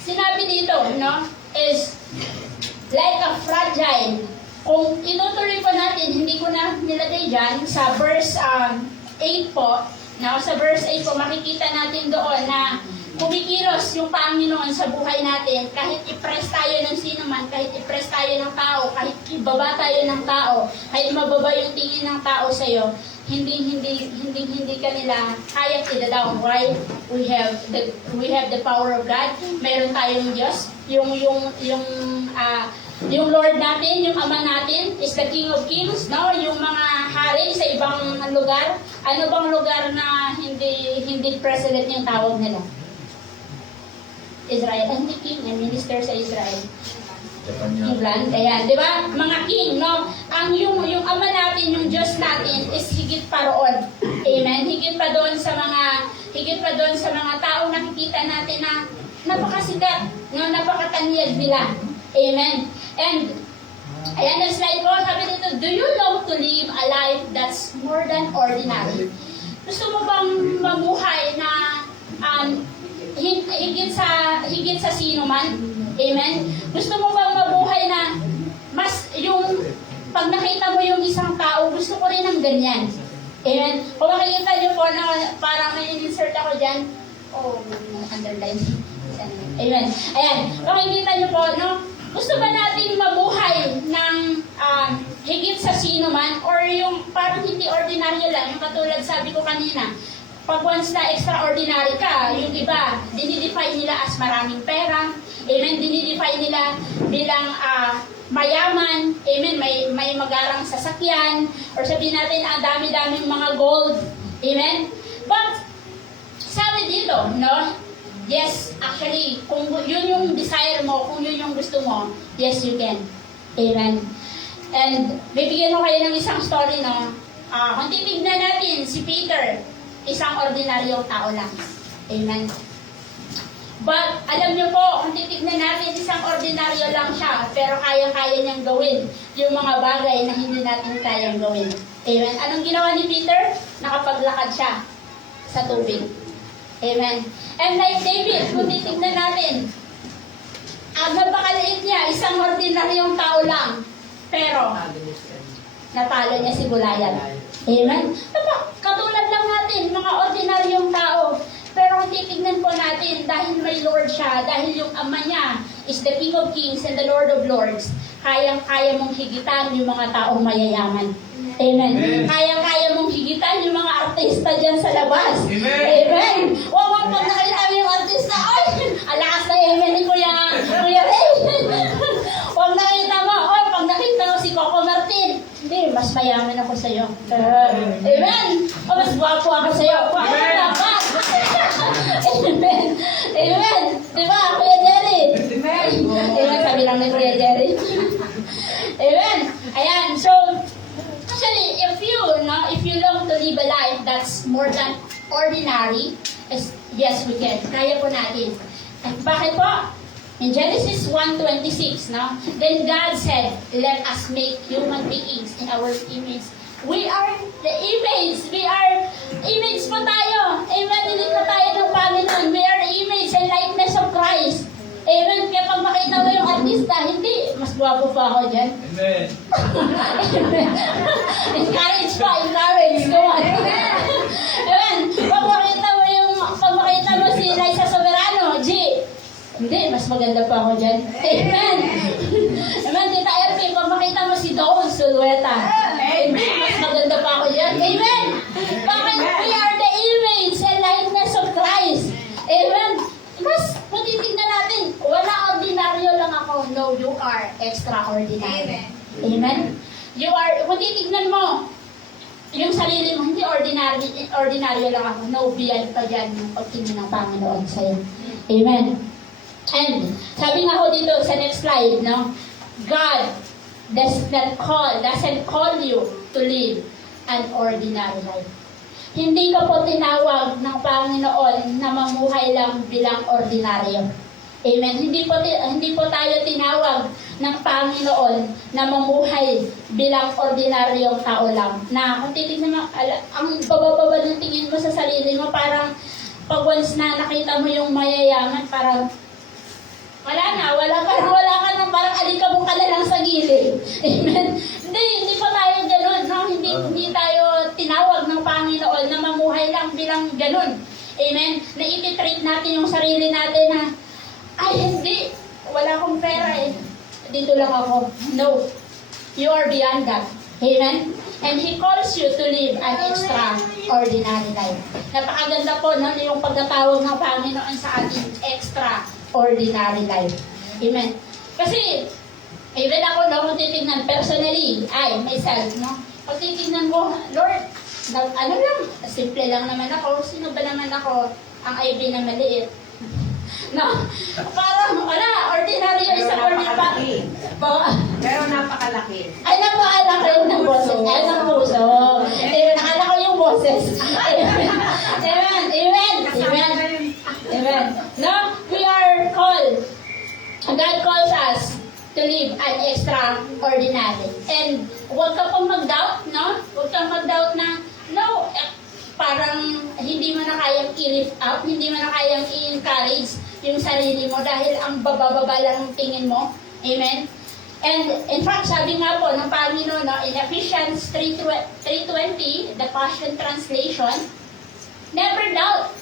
sinabi dito, no, is like a fragile. Kung itutuloy po natin, hindi ko na nilagay dyan, sa verse 8 po, no, sa verse 8 po, makikita natin doon na kumikilos yung Panginoon sa buhay natin, kahit i-press tayo ng sino man, kahit i-press tayo ng tao, kahit ibaba tayo ng tao, kahit mababa yung tingin ng tao sa iyo, hindi kanila kaya i-down. Why? We have the power of God. Meron tayong Diyos, yung Yung Lord natin, yung Ama natin, is the King of Kings, no? Yung mga hari sa ibang lugar. Ano bang lugar na hindi president yung tawag nila? Israel, hindi king, minister sa Israel. England, ayan, di ba? Mga king, no? Yung Ama natin, yung Diyos natin, is higit pa roon. Amen? Higit pa doon sa mga taong nakikita natin na napakasikat, no? Napakatanyag nila. Amen? And, ayan, next slide ko, sabi dito, do you long to live a life that's more than ordinary? Gusto mo bang mamuhay na higit sa sino man? Amen? Gusto mo bang mabuhay na mas yung pag nakita mo yung isang tao, gusto ko rin ng ganyan. Amen? Kung makikita nyo po na parang may insert ako dyan, underline. Amen. Ayan. Kung makikita nyo po, no? Gusto ba natin mabuhay ng higit sa sino man or yung parang hindi ordinaryo lang, yung katulad sabi ko kanina, pag once na extraordinary ka, yung iba, dinidefine nila as maraming pera, amen, dinidefine nila bilang mayaman, amen, may magarang sasakyan, or sabihin natin, ang dami-daming mga gold, amen. But, sabi dito, no, yes, actually, kung yun yung desire mo, kung yun yung gusto mo, yes, you can, amen. And, bibigyan ko kayo ng isang story, no, kung titignan natin, si Peter, isang ordinaryong tao lang. Amen. But, alam niyo po, kung titignan natin, isang ordinaryo lang siya, pero kayang-kaya niyang gawin yung mga bagay na hindi natin kayang gawin. Amen. Anong ginawa ni Peter? Nakapaglakad siya sa tubig. Amen. And like David, kung titignan natin, ang napakaliit niya, isang ordinaryong tao lang, pero natalo niya si Goliath. Amen. Katulad lang natin, mga ordinaryong tao. Pero kung titignan po natin, dahil may Lord siya, dahil yung Ama niya is the King of Kings and the Lord of Lords, kayang-kaya mong higitan yung mga taong mayayaman. Amen. Kayang-kaya mong higitan yung mga artista dyan sa labas. Amen. Huwag pag nakita mo yung artista, ay, alakas na amen ni Kuya Ray. Huwag nakita mo, pag nakita mo si Coco Martin, hindi, mas mayaman ako sa'yo. Amen. O, mas guwapo ako sa'yo. Dapat. Amen. Amen. Diba, Kuya Jerry? Amen. Sabi lang ni Kuya Jerry. Amen. Ayan. So, actually, if you long to live a life that's more than ordinary, yes, we can. Kaya po natin. At bakit po? In Genesis 1:26, no? Then God said, let us make human beings in our image. We are the image. We are image po tayo. Amen. Nilikha tayo ng Panginoon. We are the image and likeness of Christ. Amen. Kaya pag makita mo yung artista, hindi. Mas guwapo pa ako dyan. Amen. Encourage pa. Encourage. Go on. Amen. Pag makita mo si Liza Soberano, hindi, mas maganda pa ako dyan. Amen. Amen. Tita Erpin, pag makita mo si Dawn Sulueta, amen, mas maganda pa ako dyan. Amen. Bakit? We are the image and likeness of Christ. Amen. Mas, kung titignan natin, wala ordinaryo lang ako. No, you are extraordinary. Amen. You are, kung titignan mo, yung sarili mo, hindi ordinaryo lang ako. No, beyond pa dyan yung pagtingin ng Panginoon sa'yo. Amen. And, sabi nga ho dito sa next slide, no? God doesn't call you to live an ordinary life. Hindi ka po tinawag ng Panginoon na mamuhay lang bilang ordinaryo. Amen. Hindi po tayo tinawag ng Panginoon na mamuhay bilang ordinaryong tao lang. Na kung titignan mo, ang bababa ng tingin mo sa sarili mo, parang pag once na nakita mo yung mayayaman, parang wala ka nang parang alikabok ka na lang sa gilid. Amen. Hindi pa tayo gano'n, no? Hindi tayo tinawag ng Panginoon na mamuhay lang bilang gano'n. Amen. Na iti-treat natin yung sarili natin na, ay hindi, wala akong pera eh. Dito lang ako. No. You are beyond that. Amen. And He calls you to live an extraordinary life. Napakaganda po, no? Yung pagkatawag ng Panginoon sa ating extraordinary life. Amen. Kasi, Even ako, no, kung titignan personally, myself, no? Pag titignan ko, Lord, ano lang, simple lang naman ako. Sino ba naman ako? Ang IB na maliit. No? Parang, ordinary yung isang ordinary. Pero napakalaki. Ay, napakalaki ng boses. Ay, ng puso. Nakala ko yung boses. Amen. Amen. Amen. Amen. No? We are called. God calls us to live an extraordinary. And huwag ka pang mag-doubt, no? Huwag kang mag-doubt na, no, parang hindi mo na kayang i-lift up, hindi mo na kayang i-encourage yung sarili mo dahil ang bababa lang ng tingin mo. Amen? And in fact, sabi nga po ng Panginoon, no, in Ephesians 3:20, the Passion Translation, never doubt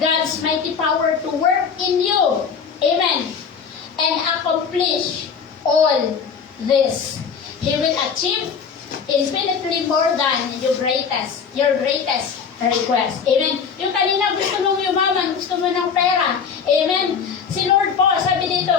God's mighty power to work in you. Amen. And accomplish all this. He will achieve infinitely more than your greatest request. Amen. Yung kanina gusto mong yumaman, gusto mo ng pera. Amen. Si Lord po, sabi dito,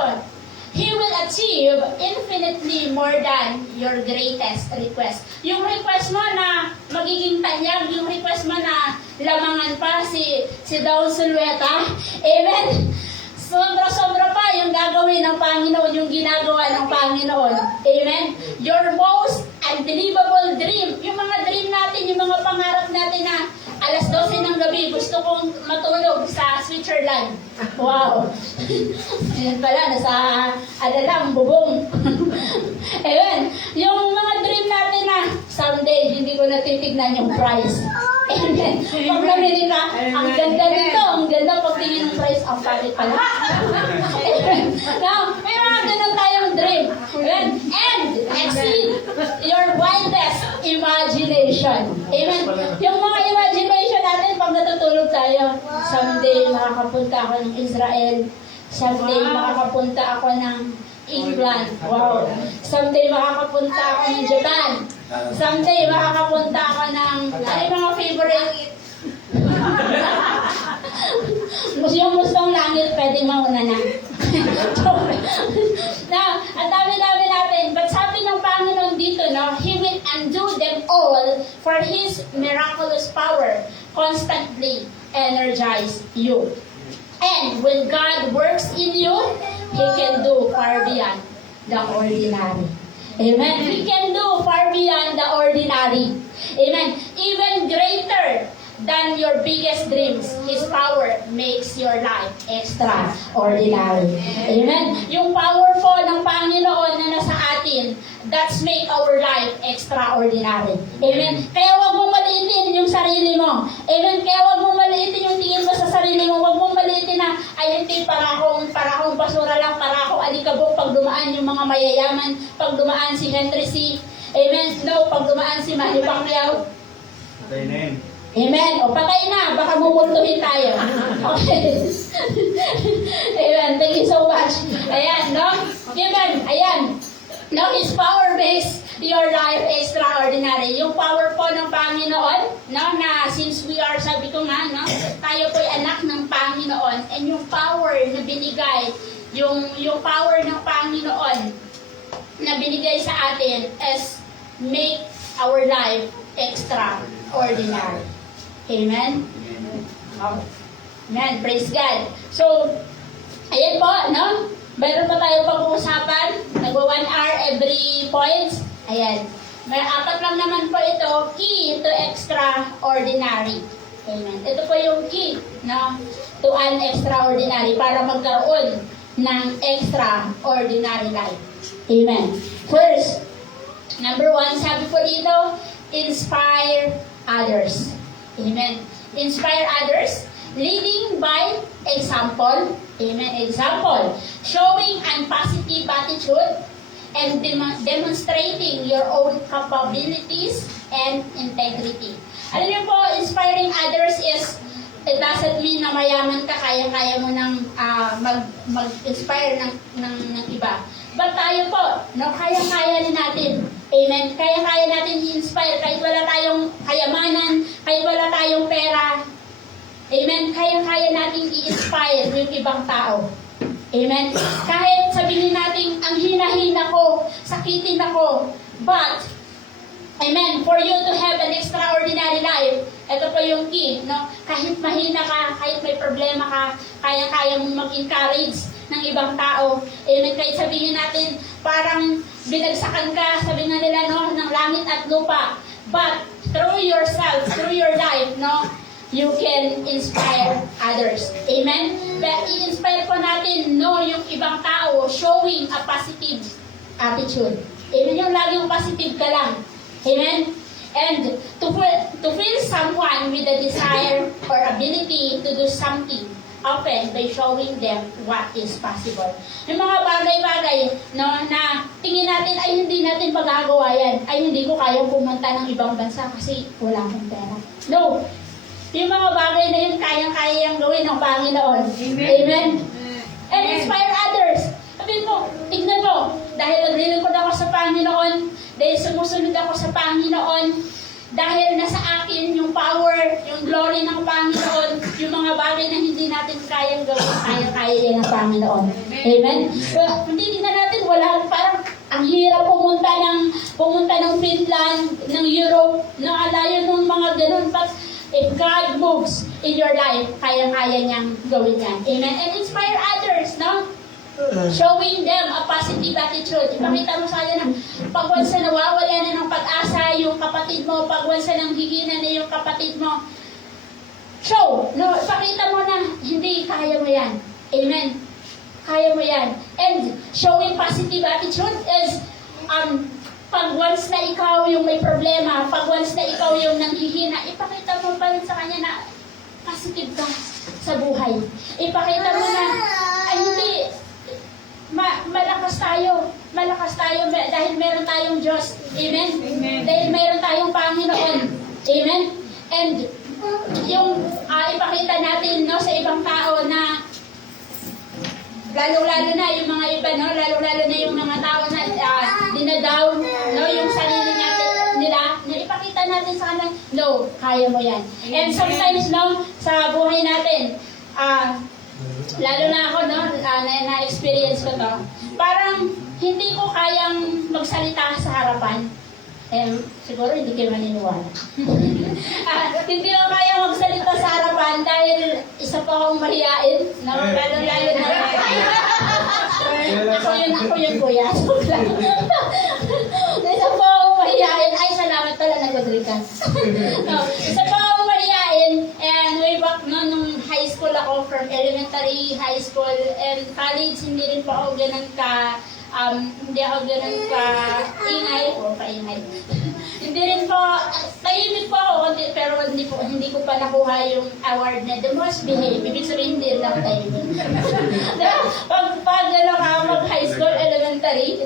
He will achieve infinitely more than your greatest request. Yung request mo na magiging tanyag, yung request mo na lamangan pa si Dawn Sulueta. Amen. Sobra-sobra pa yung gagawin ng Panginoon, yung ginagawa ng Panginoon. Amen? Your most unbelievable dream, yung mga dream natin, yung mga pangarap natin na alas 12 ng gabi, gusto kong matulog sa Switzerland. Wow! Yan pala, nasa, bubong. Amen? Yung mga dream natin na someday, hindi ko natitignan yung price. Amen. Pag namili ka, ang ganda nito, ang ganda pagtingin ng price, ang palit pala. Amen. Now, may mga ganun tayong dream. Amen. And exceed your wildest imagination. Amen. Yung mga imagination natin, pag natutulog tayo, someday makakapunta ako ng Israel, someday makakapunta ako ng England. Wow. Someday makakapunta ako ng Japan. Someday makakapunta ako ng yung mga favorite. Yung gustong langit, pwede mauna na. Now, ang dami-dami natin. But sabi ng Panginoon dito, no, He will undo them all for His miraculous power constantly energize you. And when God works in you, He can do far beyond the ordinary. Amen. He can do far beyond the ordinary. Amen. Even greater than your biggest dreams. His power makes your life extraordinary. Amen. Yung power po ng Panginoon na nasa atin, that's make our life extraordinary. Amen. Kaya wag mong maliitin yung sarili mo. Amen. Kaya wag mong maliitin yung tingin mo sa sarili mo. Wag mong maliitin na, ay hindi, para akong basura lang, para akong alikabok pag dumaan yung mga mayayaman, pag dumaan si Henry C. Amen. No, pag dumaan si Manny Pacquiao. Amen. O, patay na. Baka mumultuhin tayo. Okay. Amen. Thank you so much. Ayan, no? Amen. Ayan. No, His power makes your life extraordinary. Yung power po ng Panginoon, no, na since we are, sabi ko nga, no, tayo po'y anak ng Panginoon, and yung power na binigay, yung power ng Panginoon na binigay sa atin is make our life extraordinary. Amen? Amen. Praise God. So, ayan po, no? Mayroon pa tayo pag-uusapan. Nag-1 hour every points. Ayan. May 4 lang naman po ito. Key to extraordinary. Amen. Ito po yung key, no? To an extraordinary para magkaroon ng extraordinary life. Amen. First, number 1, sabi po dito, inspire others. Amen. Inspire others, leading by example. Amen. Example, showing an positive attitude and demonstrating your own capabilities and integrity. Alam niyo po, inspiring others is, it doesn't mean na mayaman ka, kaya-kaya mo nang mag-inspire ng iba. But tayo po, no, kaya-kaya rin natin. Amen. Kaya-kaya natin i-inspire kahit wala tayong kayamanan, kahit wala tayong pera. Amen. Kaya-kaya natin i-inspire yung ibang tao. Amen. Kahit sabihin natin, ang hina-hina ko, sakitin ako. But, amen, for you to have an extraordinary life, ito po yung key, no? Kahit mahina ka, kahit may problema ka, kaya-kaya mong mag-encourage ng ibang tao. Amen, kahit sabihin natin, parang binagsakan ka, sabi nga nila, no, ng langit at lupa. But, through yourself, through your life, no, you can inspire others. Amen? But i-inspire po natin, no, yung ibang tao, showing a positive attitude. Amen? Yung laging positive ka lang. Amen? And to feel someone with a desire or ability to do something, often by showing them what is possible. Yung mga bagay-bagay, no, na tingin natin ay hindi natin magagawa yan, ay hindi ko kayang pumunta ng ibang bansa kasi wala akong pera. No! Yung mga bagay na yun, kayang-kayang gawin ng Panginoon. Amen? And inspire others. Sabihin mo, tignan mo, dahil naglilingkod ako sa Panginoon, dahil sumusunod ako sa Panginoon, dahil nasa akin yung power, yung glory ng Panginoon, yung mga bagay na hindi natin kayang gawin, kaya-kaya yan ng Panginoon. Amen? So, hindi na natin, wala, parang ang hirap pumunta ng Finland, ng Europe, alayo ng mga ganun. But if God moves in your life, kaya-kaya niyang gawin yan. Amen? And inspire others, no? Showing them a positive attitude. Ipakita mo sa kanila na pag once na nawawala na ng pag-asa yung kapatid mo, pag once na nanghihina na yung kapatid mo, show, no? Ipakita mo na hindi, kaya mo yan. Amen? Kaya mo yan. And showing positive attitude is pag once na ikaw yung may problema, pag once na ikaw yung nanghihina, ipakita mo pa rin sa kanya na positive ka sa buhay. Ipakita mo na, ay hindi, malakas tayo dahil meron tayong Diyos. Amen? Dahil meron tayong Panginoon. Amen? And yung ipakita natin, no, sa ibang tao na lalo-lalo na yung mga iba, no, lalo-lalo na yung mga tao na dinadown, no, yung sarili nila, na ipakita natin sa kanila, no, kaya mo yan. And sometimes, no, sa buhay natin, lalo na ako, no, na-experience ko to. Parang hindi ko kayang magsalita sa harapan. Siguro hindi kayo maniniwala. Hindi ko kayang magsalita sa harapan dahil isa pa akong mahiyain. No? Lalo na. Ako yung kuya. Isa pa akong mahiyain. Ay, salamat pala, nag-drink ka. No, isa pa akong mahiyain. And way back no, nung high school ako, from elementary, high school, and college, hindi rin po ako ganun hindi ako ganun ingay o paingay. Hindi rin po, tahimik po ako, pero hindi ko pa nakuha yung award na the most behave. Ibig sabihin, hindi rin ako tahimik. Pag mag-high school, elementary,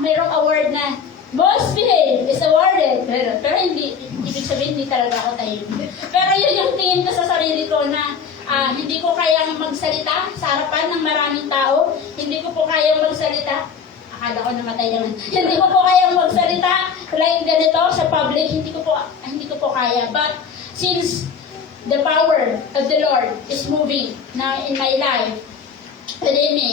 mayroong award na most behave is awarded. Pero hindi, ibig sabihin, hindi talaga ako tahimik. Pero yun yung tingin ko sa sarili ko na hindi ko kayang magsalita sa harapan ng maraming tao. Hindi ko po kayang magsalita. Akala ko namatay naman. Hindi ko po kayang magsalita like ganito sa public. Hindi ko po kaya. But since the power of the Lord is moving now in my life, within me,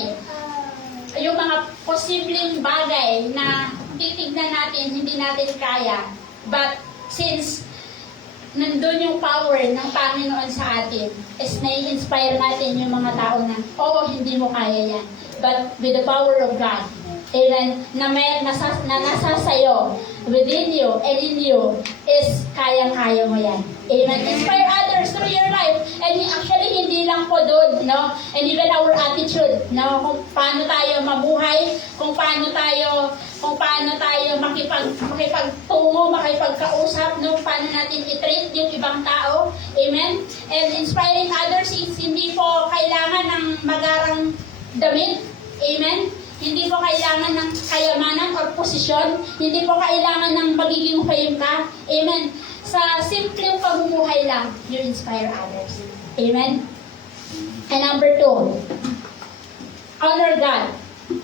yung mga posibleng bagay na titignan natin, hindi natin kaya. But since nandun yung power ng Panginoon sa atin, is nai-inspire natin yung mga tao na, hindi mo kaya yan. But with the power of God, amen, na nasa sayo, within you, and in you, is kayang-kaya mo yan. Amen. Inspire others through your life. And actually, hindi lang po doon, no? And even our attitude, no? Kung paano tayo mabuhay, kung paano tayo makipagtungo, makipagkausap, no? Paano natin i-treat yung ibang tao. Amen. And inspiring others is hindi po kailangan ng magarang damit. Amen. Hindi po kailangan ng kayamanan or posisyon. Hindi po kailangan ng magiging fame ka. Amen. Sa simpleng pamumuhay lang, you inspire others. Amen. And number 2, honor God.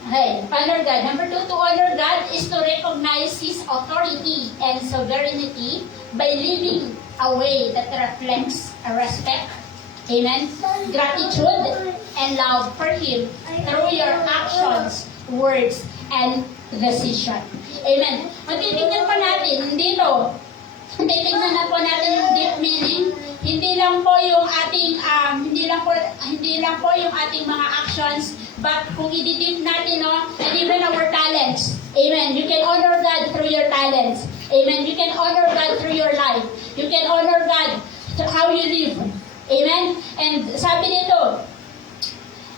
Okay, honor God. Number 2, to honor God is to recognize His authority and sovereignty by living a way that reflects a respect, amen, gratitude, and love for Him through your actions words, and decision. Amen. Matitignan pa natin dito, titignan na po natin yung deep meaning. Hindi lang po yung ating mga actions, but kung i-deep natin, no, and even our talents. Amen. You can honor God through your talents. Amen. You can honor God through your life. You can honor God through how you live. Amen. And sabi dito,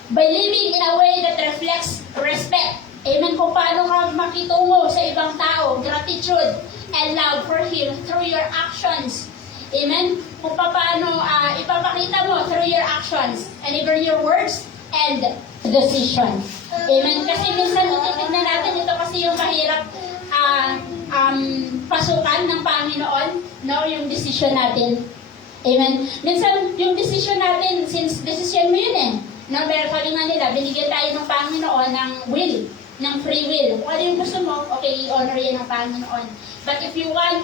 by living in a way that reflects respect. Amen. Kung paano ka makitungo sa ibang tao, gratitude and love for Him through your actions. Amen. Kung paano ipapakita mo through your actions and even your words and decisions. Amen. Kasi minsan titignan natin ito kasi yung mahirap pasukan ng Panginoon, no, yung decision natin. Amen. Minsan yung decision natin, since decision mo yun eh. No, pero sabi nga nila, binigyan tayo ng Panginoon ng will, ng free will. Kung ano yung gusto mo, okay, i-honor yan ng Panginoon. But if you want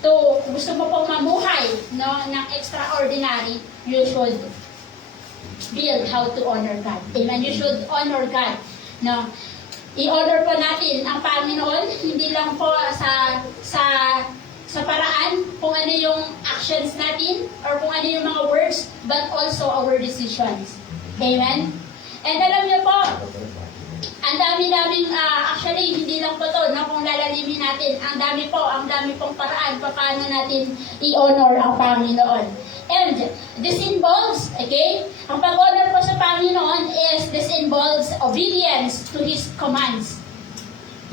to, gusto mo pong mamuhay, no, ng extraordinary, you should build how to honor God. Amen. You should honor God. No. I-honor po natin ang Panginoon, hindi lang po sa paraan kung ano yung actions natin or kung ano yung mga words, but also our decisions. Amen? And alam niyo po, ang dami-daming, actually, hindi lang po to, no, kung lalalimin natin, ang dami pong paraan paano natin i-honor ang Panginoon. And this involves, okay, ang pag-honor po sa Panginoon this involves obedience to His commands.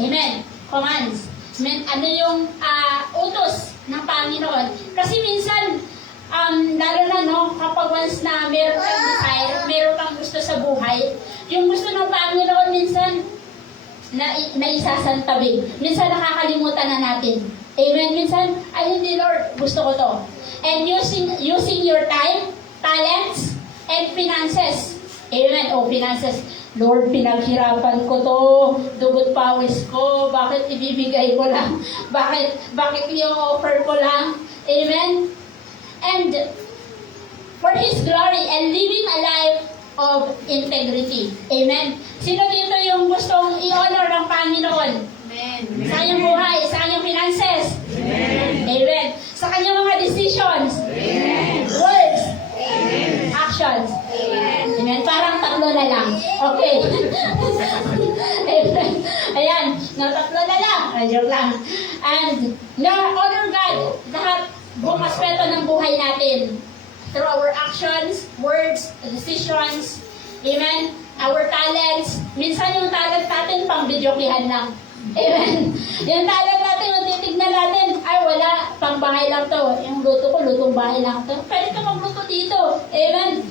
Amen? Commands. Amen? Ano yung utos ng Panginoon? Kasi minsan, lalo na, no, kapag once na meron kang desire, meron kang gusto sa buhay, yung gusto ng Panginoon minsan, na isasantabi. Minsan nakakalimutan na natin. Amen? Minsan, ay hindi Lord, gusto ko to. And using your time, talents, and finances. Amen? O, finances. Lord, pinaghirapan ko to. Dugot pawis ko. Bakit ibibigay ko lang? Bakit yung offer ko lang? Amen? And for His glory and living a life of integrity. Amen? Sino dito yung gustong i-honor ng Panginoon? Amen. Sa kanyang buhay, sa kanyang finances? Amen. Amen. Sa kanyang mga decisions? Amen. Words? Amen. Actions? Amen. Amen. Parang tatlo na lang. Okay. Amen. Ayan. Tatlo na lang. Joke lang. And, honor God. Lahat buong aspeto ng buhay natin. Through our actions, words, decisions. Amen. Our talents. Minsan yung talent natin pang videokihan lang. Amen. Yung talent natin, yung titignan natin, ay wala, pang bahay lang to. Yung luto ko, lutong bahay lang to. Pwede ka magluto dito. Amen.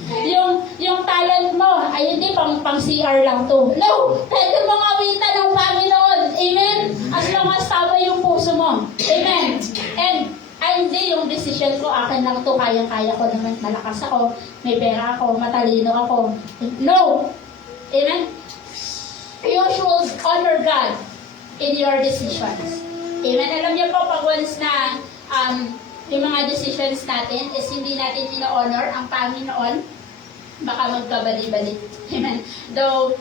Yung talent mo, ay hindi, pang CR lang to. No! Pwede mong awitan ng Panginoon. Amen. As long as tama yung puso mo. Amen. And, ay hindi, yung decision ko, akin lang to, kaya-kaya ko naman, malakas ako, may pera ako, matalino ako. No! Amen. You should honor God in your decisions. Amen. Alam niyo po, pag once na yung mga decisions natin is hindi natin ino-honor ang Panginoon, baka magkabali-bali. Amen. Though,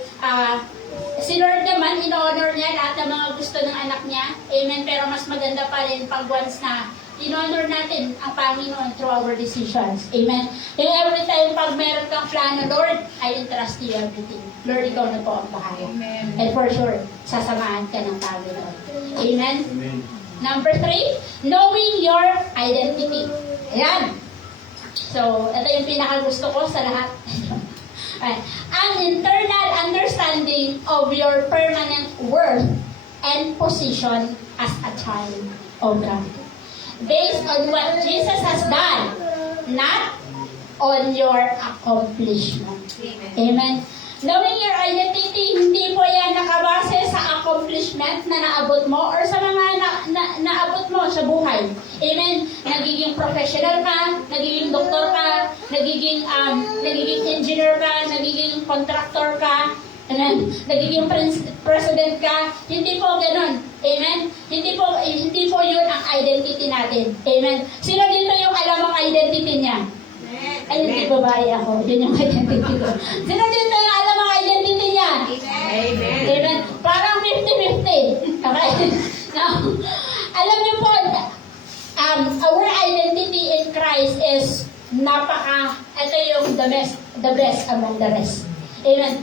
si Lord naman, ino-honor niya lahat ng mga gusto ng anak niya. Amen. Pero mas maganda pa rin pag once na in-honor natin ang Panginoon through our decisions. Amen. Yung every time pag meron kang plano, Lord, I entrust you everything. Lord, ikaw na po ang bahala. Amen. And for sure, sasamahan ka ng Panginoon. Amen. Amen. Number 3, knowing your identity. Ayan. So, ito yung pinakagusto ko sa lahat. An internal understanding of your permanent worth and position as a child of God. Based on what Jesus has done, not on your accomplishment. Amen. Knowing your identity, hindi po yan nakabase sa accomplishment na naabot mo or sa mga naabot mo sa buhay. Amen. Nagiging professional ka, nagiging doktor ka, nagiging engineer ka, nagiging contractor ka, amen. Nagiging president ka. Hindi po ganun. Amen. Hindi po yun ang identity natin. Amen. Sino dito yung alam ang identity niya? Ay, hindi babae ako. Yun yung identity ko. Sino dito yung alam ang identity niya? Amen. Parang 50-50. Okay? Now, alam niyo po, our identity in Christ is ito yung the best among the rest. Amen.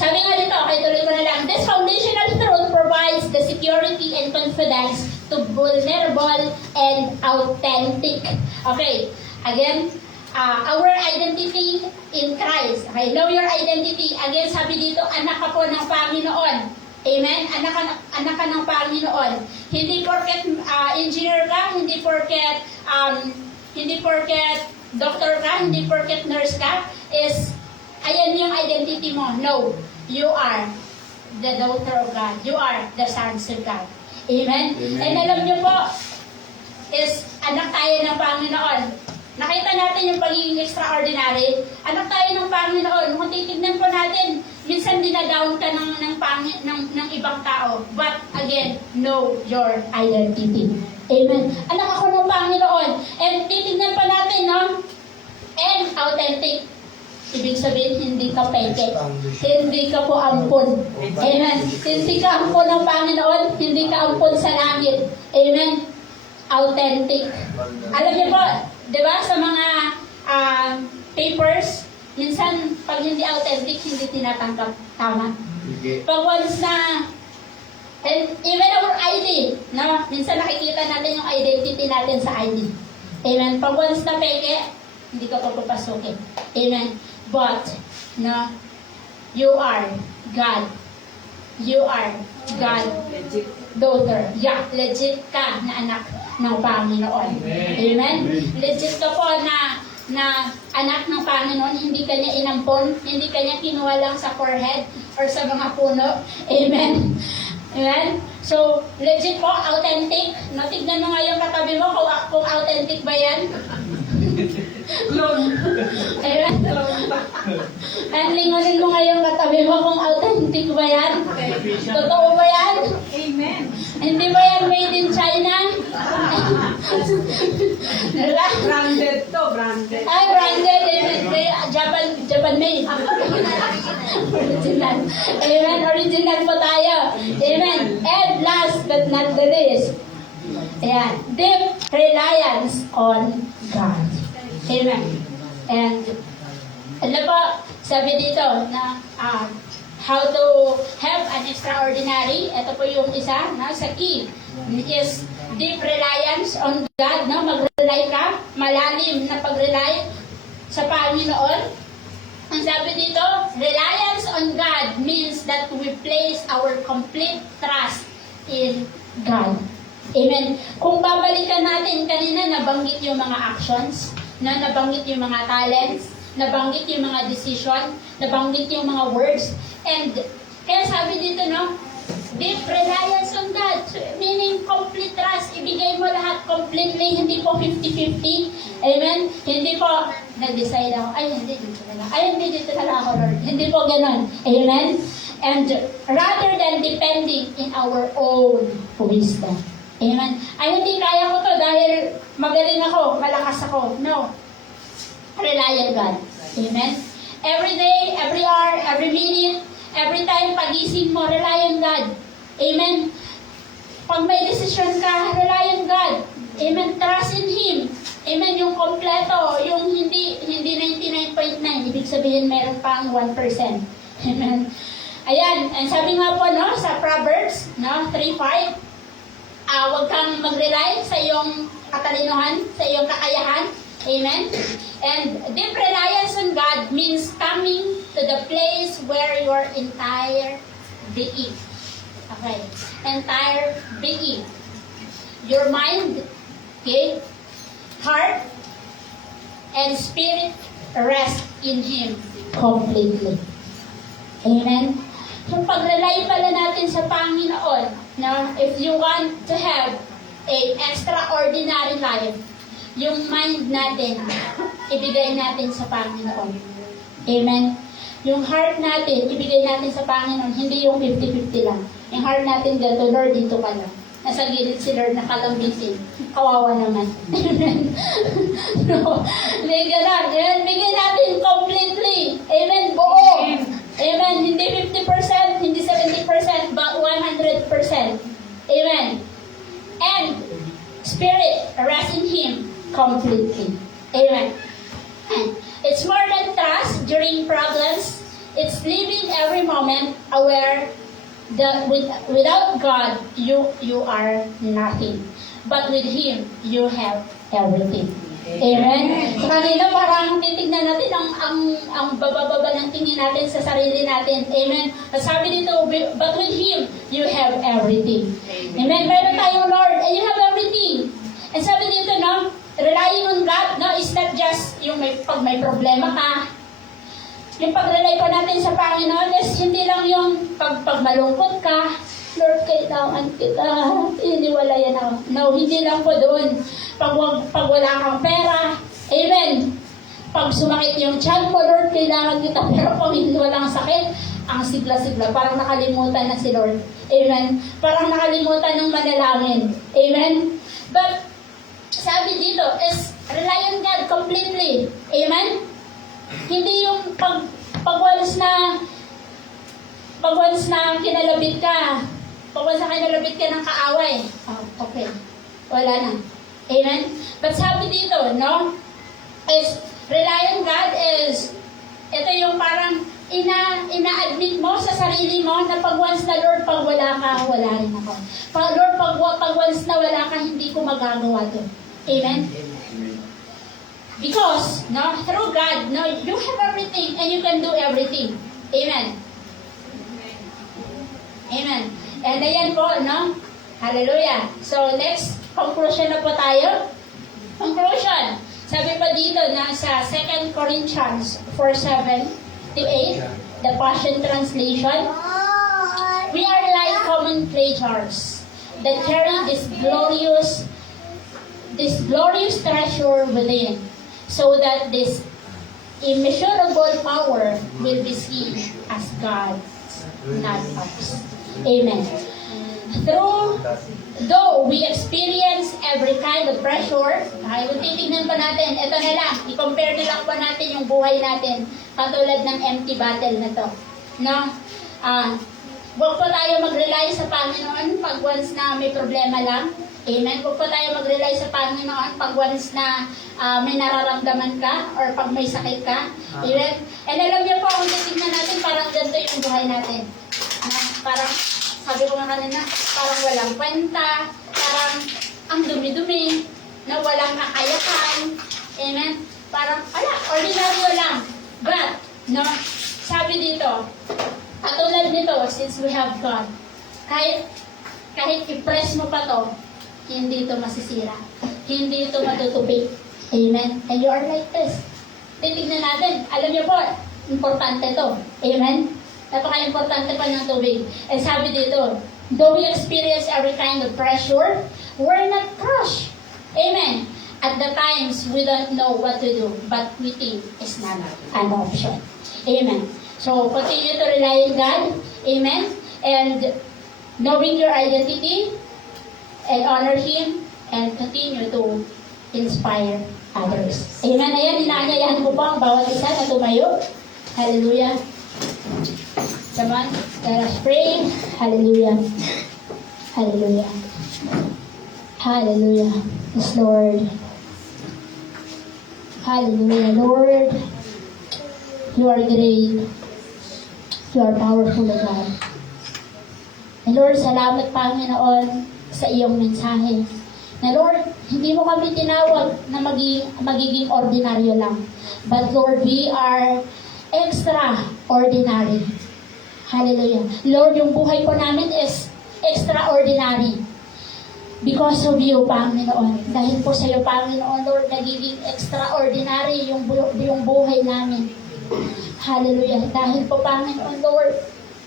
Sabi nga dito, okay, tuloy ko na lang. This foundational truth provides the security and confidence to vulnerable and authentic. Okay, again, our identity in Christ. Okay, know your identity. Again, sabi dito, anak ka po ng Panginoon. Amen? Anak ka ng Panginoon. Hindi porket engineer ka, hindi porket doctor ka, hindi porket nurse ka, ayan yung identity mo. No. You are the daughter of God. You are the sons of God. Amen? And alam niyo po, anak tayo ng Panginoon. Nakita natin yung pagiging extraordinary. Anak tayo ng Panginoon. Kung titignan po natin, minsan dinadown ka ng ibang tao. But again, know your identity. Amen? Anak ako ng Panginoon. And titignan pa natin, no? And authentic. Ibig sabihin, hindi ka peke. Hindi ka po ampon. Amen. Hindi ka ampon ng Panginoon, hindi ka ampon sa langit. Amen. Authentic. Alam niyo po, di ba, sa mga papers, minsan, pag hindi authentic, hindi tinatanggap. Tama. Pag once na, and even our ID, no? Minsan nakikita natin yung identity natin sa ID. Amen. Pag once na peke, hindi ka pa papasukin. Amen. But, no, you are God. You are God. Daughter. Yeah, legit ka na anak ng Panginoon. Amen? Legit ka po na anak ng Panginoon. Hindi ka niya inampon. Hindi ka niya kinuha lang sa forehead or sa mga puno. Amen? Amen? So, legit po, authentic. No, tignan mo nga yung katabi mo kung authentic ba yan. Amen? And lingunin mo ngayon katabi mo kung authentic ba yan? Totoo ba yan? Amen. Hindi ba yan made in China? Branded to, branded. Ay, branded. Japan made. Original. Amen. Original po tayo. Amen. And last but not the least, ayan, deep reliance on God. Amen. And ano po, sabi dito na how to have an extraordinary, ito po yung isa, no, sa key, is deep reliance on God, no, mag-rely ka, malalim na pag-rely sa Panginoon. Ang sabi dito, reliance on God means that we place our complete trust in God. Amen. Kung babalikan natin, kanina nabanggit yung mga actions, nabanggit yung mga talents, nabanggit yung mga decision, nabanggit yung mga words, and kaya sabi dito, no, deep reliance on God, meaning complete trust, ibigay mo lahat completely, hindi po 50-50, amen? Hindi po, nag-decide ako, hindi dito talaga ako, Lord. Hindi po ganun, amen? And rather than depending in our own wisdom, amen? Ay, hindi kaya ko to dahil magaling ako, malakas ako. No. Rely on God. Amen? Every day, every hour, every minute, every time pagising mo, rely on God. Amen? Pag may decision ka, rely on God. Amen? Trust in Him. Amen? Yung kompleto, yung hindi 99.9, ibig sabihin meron pang 1%. Amen? Ayan, and sabi nga po, no, sa Proverbs, no, 3:5, huwag kang mag-rely sa iyong katalinuhan, sa iyong kakayahan. Amen? And deep reliance on God means coming to the place where your entire being. Okay? Entire being. Your mind, okay, heart, and spirit rest in Him completely. Amen? Yung pag-rely pala natin sa Panginoon, no, if you want to have a extraordinary life, yung mind natin, ibigay natin sa Panginoon. Amen? Yung heart natin, ibigay natin sa Panginoon, hindi yung 50-50 lang. Yung heart natin dito, Lord, dito ka lang. Nasa gilid si Lord, nakalambitin. Kawawa naman. Amen? No. Bigyan natin completely. Amen? Buo. Amen. Hindi 50%, hindi 70%, but 100%. Amen. And Spirit, rest in Him completely. Amen. And it's more than trust during problems. It's living every moment aware that without God, you are nothing. But with Him, you have everything. Amen? Sa kanila, parang titignan natin ang baba-baba ng tingin natin sa sarili natin. Amen? At sabi dito, but with Him, you have everything. Amen? Meron tayong Lord, and you have everything. And sabi dito, no, relying on God, no, is not just yung pag may problema ka. Yung pag-rely pa natin sa Panginoon is hindi lang yung pag malungkot ka, Lord, kailangan kita, iniwalayan ako. No, hindi lang po doon. Pag wala kang pera, amen. Pag sumakit yung tiyan mo, Lord, kailangan kita. Pero pag hindi walang sakit, ang sigla-sigla, parang nakalimutan na si Lord. Amen. Parang nakalimutan ng manalangin. Amen. But, sabi dito is, rely on God completely. Amen. Hindi yung pag once na kinalabit ka, pag once na kinalabit ka ng kaaway, okay, wala na. Amen? But sabi dito, no, is rely on God is, ito yung parang ina-admit mo sa sarili mo na pag once na Lord, pag wala ka, wala rin ako. Lord, pag once na wala ka, hindi ko magagawa to. Amen? Because, no, through God, no, you have everything and you can do everything. Amen. Amen. And ayan po, no? Hallelujah. So, next, conclusion na po tayo. Conclusion. Sabi pa dito na sa 2 Corinthians 4:7 to 8, the Passion Translation, we are like common creatures that carry this glorious treasure within, so that this immeasurable power will be seen as God's, not us. Amen. Though we experience every kind of pressure, kung titignan pa natin, ito na lang, i-compare na lang pa natin yung buhay natin, katulad ng empty bottle na to. No? Huwag po tayo mag-rely sa Panginoon pag once na may problema lang. Amen. Huwag po tayo mag-rely sa Panginoon pag once na may nararamdaman ka or pag may sakit ka. Amen. And alam niyo po, kung titignan natin, parang ganito yung buhay natin. Parang, sabi ko nga kanina, parang walang kwenta, parang ang dumi-dumi, na walang kakayahan. Amen. Parang, ordinaryo lang. But, no, sabi dito, katulad nito, since we have God, kahit i-press mo pa to, hindi ito masisira. Hindi ito matutubig. Amen? And you are like this. Titignan natin. Alam niyo po, importante to. Amen? Napaka-importante pa ng tubig. And sabi dito, though we experience every kind of pressure, we're not crushed. Amen? At the times, we don't know what to do, but we think it's not an option. Amen? So, continue to rely on God. Amen? And knowing your identity, and honor Him, and continue to inspire others. Amen. Ayan, inaanyayahan ko po ang bawat isa na tumayo. Hallelujah. Come on, let us pray. Hallelujah. Hallelujah. Hallelujah. Yes, Lord. Hallelujah. Lord, you are great. You are powerful, God. And Lord, salamat, Panginoon, sa iyong mensahe. Na Lord, hindi mo kami tinawag na magiging ordinaryo lang. But Lord, we are extraordinary. Hallelujah. Lord, yung buhay po namin is extraordinary. Because of you, Panginoon. Dahil po sa iyo, Panginoon, Lord, nagiging extraordinary yung buhay namin. Hallelujah. Dahil po, Panginoon, Lord,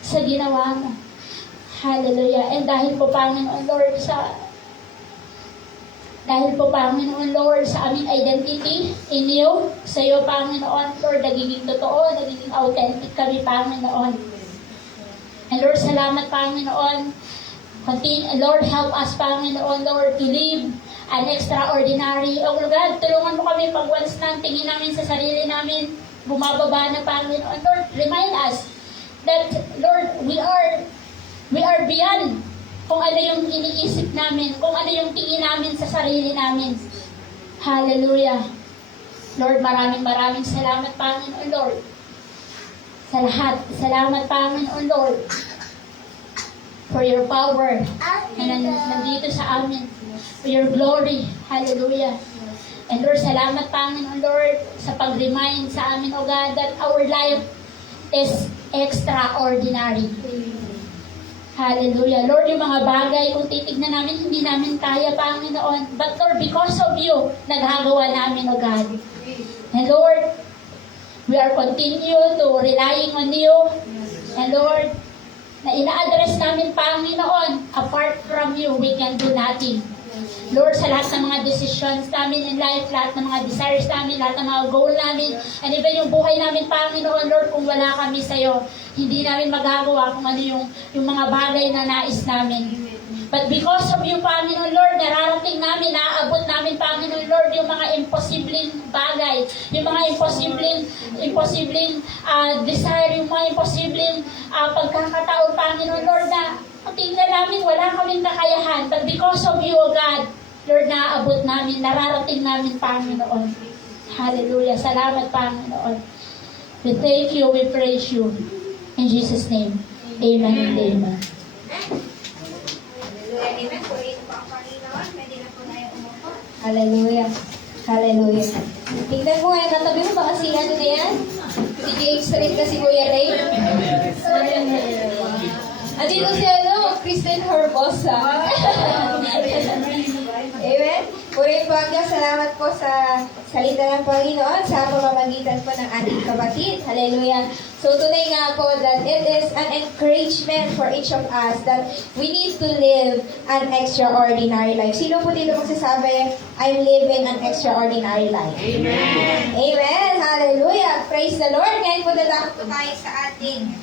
sa ginawa mo. Hallelujah. And dahil po, Panginoon Lord, sa aming identity in you, sa iyo, Panginoon, Lord, nagiging totoo, nagiging authentic kami, Panginoon. And Lord, salamat, Panginoon. Lord, help us, Panginoon, Lord, to live an extraordinary. Oh God, tulungan mo kami pag once na tingin namin sa sarili namin, bumababa na, Panginoon. Lord, remind us that, Lord, we are beyond kung ano yung iniisip namin, kung ano yung tingin namin sa sarili namin. Hallelujah. Lord, maraming salamat, Panginoon, Lord. Sa lahat, salamat, Panginoon, Lord, for your power na nandito sa amin, for your glory. Hallelujah. And Lord, salamat, Panginoon, Lord, sa pag-remind sa amin, O God, that our life is extraordinary. Hallelujah. Lord, yung mga bagay, kung titignan namin, hindi namin kaya, Panginoon. But Lord, because of you, naghagawa namin, O God. And Lord, we are continue to relying on you. And Lord, na ina-address namin, Panginoon, apart from you, we can do nothing. Lord, sa lahat ng mga decisions namin in life, lahat ng mga desires namin, lahat ng mga goal namin, and even yung buhay namin, Panginoon, Lord, kung wala kami sa'yo, hindi namin magagawa kung ano yung mga bagay na nais namin. But because of you, Panginoon, Lord, nararating namin, naaabot namin, Panginoon, Lord, yung mga imposibleng bagay, yung mga imposibleng desire, yung mga imposibleng pagkakataon, Panginoon, Lord, na tingnan namin, wala kaming kakayahan. But because of you, O God, Lord, naaabot namin, nararating namin, Panginoon. Hallelujah. Salamat, Panginoon. We thank you, we praise you. In Jesus' name, amen and amen. Amen. Purihin po ang Panginoon. Pwede na po tayo umupo. Hallelujah. Hallelujah. Tingnan mo ngayon, katabi mo baka si ano na yan? Si James Street kasi Kuya Ray. Andito si ano, Kristen Herbosa. Amen. Purihin po ang Diyos. Salamat po sa salita ng Panginoon sa pamamagitan po ng ating kapatid. Hallelujah. So tunay nga po that it is an encouragement for each of us that we need to live an extraordinary life. Sino po dito magsasabi, I'm living an extraordinary life? Amen. Amen. Hallelujah. Praise the Lord. Ngayon po dadako po tayo sa ating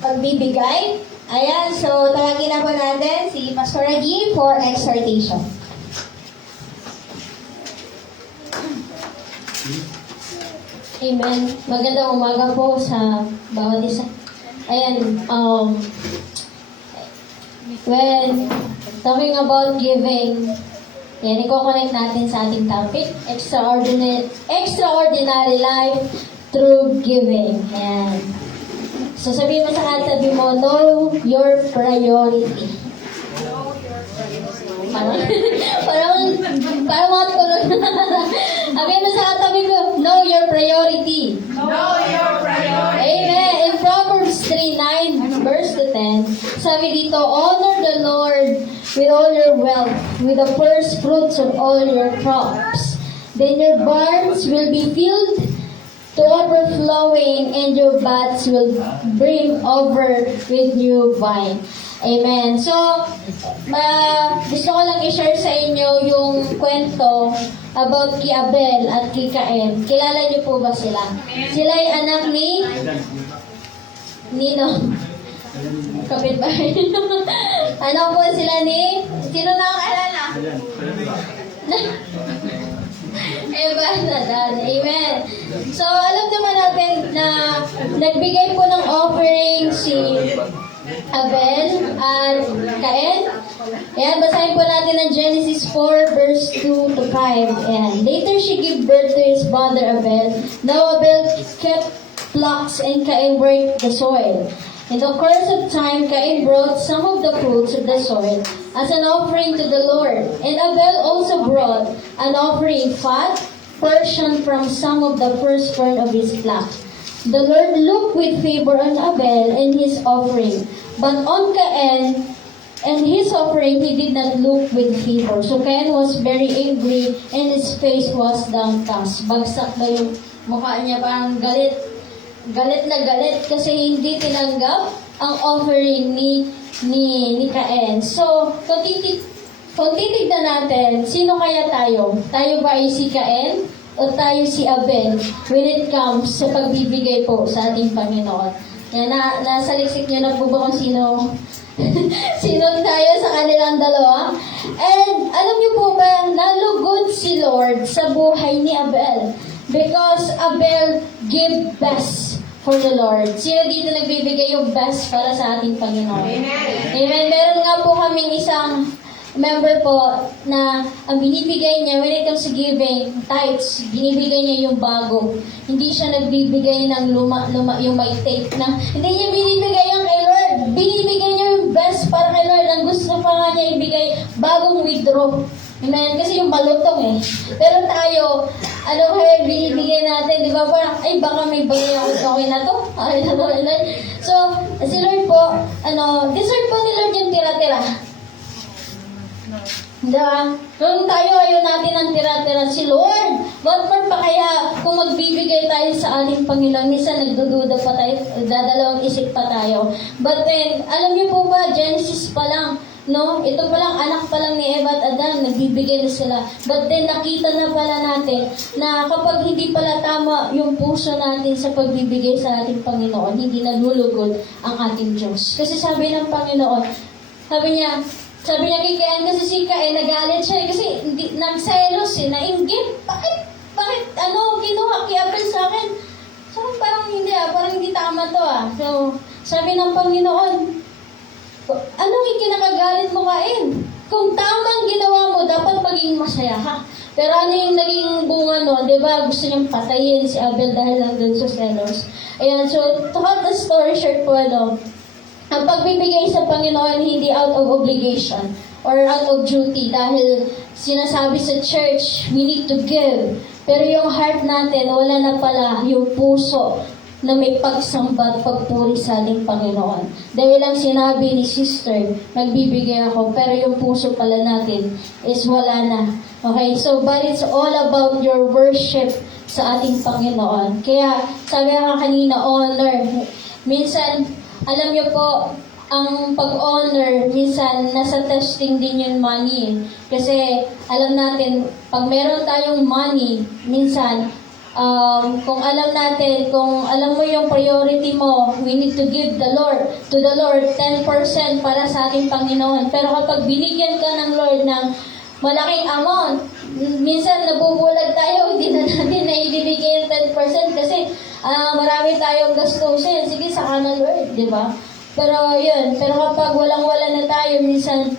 pagbibigay. Ayan, so tawagin na po natin si Pastor Agi for exhortation. Amen. Magandang umaga po sa bawat isa. Ayan, when talking about giving, yan, i-connect natin sa ating topic, extraordinary life through giving. Ayan. So sabihin mo sa katabi mo, know your priority. Parang mga tulog. Sabihin mo sa katabi ko, know your priority. Know your priority. Amen. In Proverbs 3:9, verse 10, sabi dito, honor the Lord with all your wealth, with the first fruits of all your crops. Then your barns will be filled to overflowing, and your vats will brim over with new wine. Amen. So, gusto ko lang i-share sa inyo yung kwento about kay Abel at kay Cain. Kilala niyo po ba sila? Sila ay anak ni Nino. Kapitbahay. Anak po sila ni... Sino nakakaalala? Eva Nadan. Amen. So, alam naman natin na nagbigay po ng offering si Abel at Cain. Ayan, basahin po natin ang Genesis 4, verse 2 to 5. Ayan. Later, she gave birth to his brother Abel. Now Abel kept flocks and Cain worked the soil. In the course of time, Cain brought some of the fruits of the soil as an offering to the Lord. And Abel also brought an offering fat portion from some of the firstborn of his flock. The Lord looked with favor on Abel and his offering, but on Cain and his offering he did not look with favor. So Cain was very angry and his face was downcast. Bagsak na yung mukha niya, parang galit. Galit na galit kasi hindi tinanggap ang offering ni Cain. So, kung titignan natin, sino kaya tayo? Tayo ba ay si Cain o tayo si Abel when it comes sa pagbibigay po sa ating Panginoon? Yan, nasa liksik niyo na po ba kung sino tayo sa kanilang dalawa? And alam niyo po ba, nalugod si Lord sa buhay ni Abel because Abel gave best for the Lord? Sino dito nagbibigay yung best para sa ating Panginoon? Amen. Meron nga po kaming isang member po na ang binibigay niya when it comes to giving tithes, binibigay niya yung bago. Hindi siya nagbibigay ng luma yung may tape na, hindi niya binibigay yung kay Lord. Binibigay niya yung best para kay Lord. Ang gusto pa nga niya ibigay, bagong withdraw. Amen? Kasi yung balotong eh. Pero tayo, ano kaya binibigay natin, di ba? Parang, ay baka may bagay ako, okay na to. Okay na to, Lord. So, si Lord po, deserve po ni Lord yung tira-tira. Diba? Kung tayo ayaw natin ang tira-tira si Lord, what more pa kaya kung magbibigay tayo sa ating Panginoon? Minsan nagdududa pa tayo, dadalawang isip pa tayo. But then, alam niyo po ba, Genesis pa lang, no? Ito pa lang, anak pa lang ni Eva at Adan, nagbibigay na sila. But then, nakita na pala natin na kapag hindi pala tama yung puso natin sa pagbibigay sa ating Panginoon, hindi nalulugod ang ating Diyos. Kasi sabi ng Panginoon, sabi niya kay Cain, kasi si Cain, nagalit siya kasi nagselos nainggit. Bakit kinuha kay Abel sa akin? So, parang hindi tama to So, sabi ng Panginoon, anong ikinakagalit mo, Cain? Kung tamang ginawa mo, dapat maging masaya ka. Pero ano yung naging bunga no? Diba? Gusto niyang patayin si Abel dahil lang dun sa selos. Ayan, so, to cut the story short po, ang pagbibigay sa Panginoon hindi out of obligation or out of duty dahil sinasabi sa church, we need to give. Pero yung heart natin, wala na pala yung puso na may pagsamba at pagpuri sa ating Panginoon. Dahil lang sinabi ni sister, nagbibigay ako, pero yung puso pala natin is wala na. Okay, so but it's all about your worship sa ating Panginoon. Kaya sabi nga kanina, honor. Minsan, alam niyo po, ang pag-honor, minsan nasa testing din yung money. Kasi alam natin, pag meron tayong money, minsan, kung alam mo yung priority mo, we need to give to the Lord 10% para sa ating Panginoon. Pero kapag binigyan ka ng Lord ng malaking amount, minsan nabubulag tayo, hindi na natin na ibibigay yung 10% kasi marami tayong gastusin. Sige, saka na Lord, di ba? Pero kapag walang-wala na tayo, minsan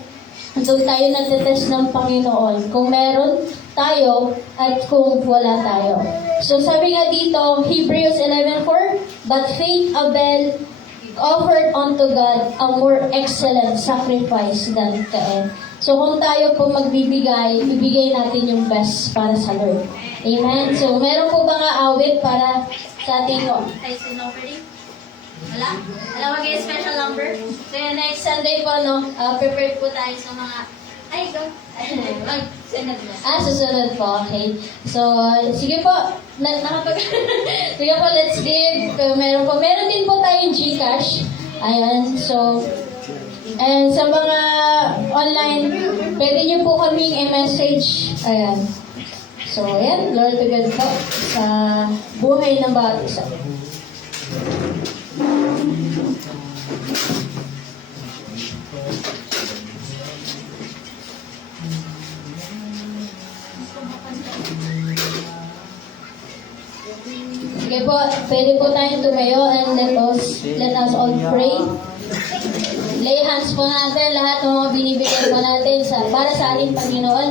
doon tayo natetest ng Panginoon. Kung meron tayo at kung wala tayo. So sabi nga dito, Hebrews 11:4, but faith Abel offered unto God a more excellent sacrifice than Cain. So kung tayo po magbibigay, ibigay natin yung best para sa Lord. Amen? So meron po ba nga awit para sa ating tithes and offering? Wala? Wala mag-special number? So next Sunday po, prepared po tayo sa mga susunod na. Susunod po, okay. So, sige po, sige po, let's give. Meron din po tayong GCash. Ayan, so, and sa mga online, pwede niyo po kaming i-message. Ayan. So, ayan, Lord to God po sa buhay ng bawat isa. Sige po, pwede po tayong tumayo and let us all pray. Lay hands po natin lahat ng mga binibigay po natin para sa ating Panginoon.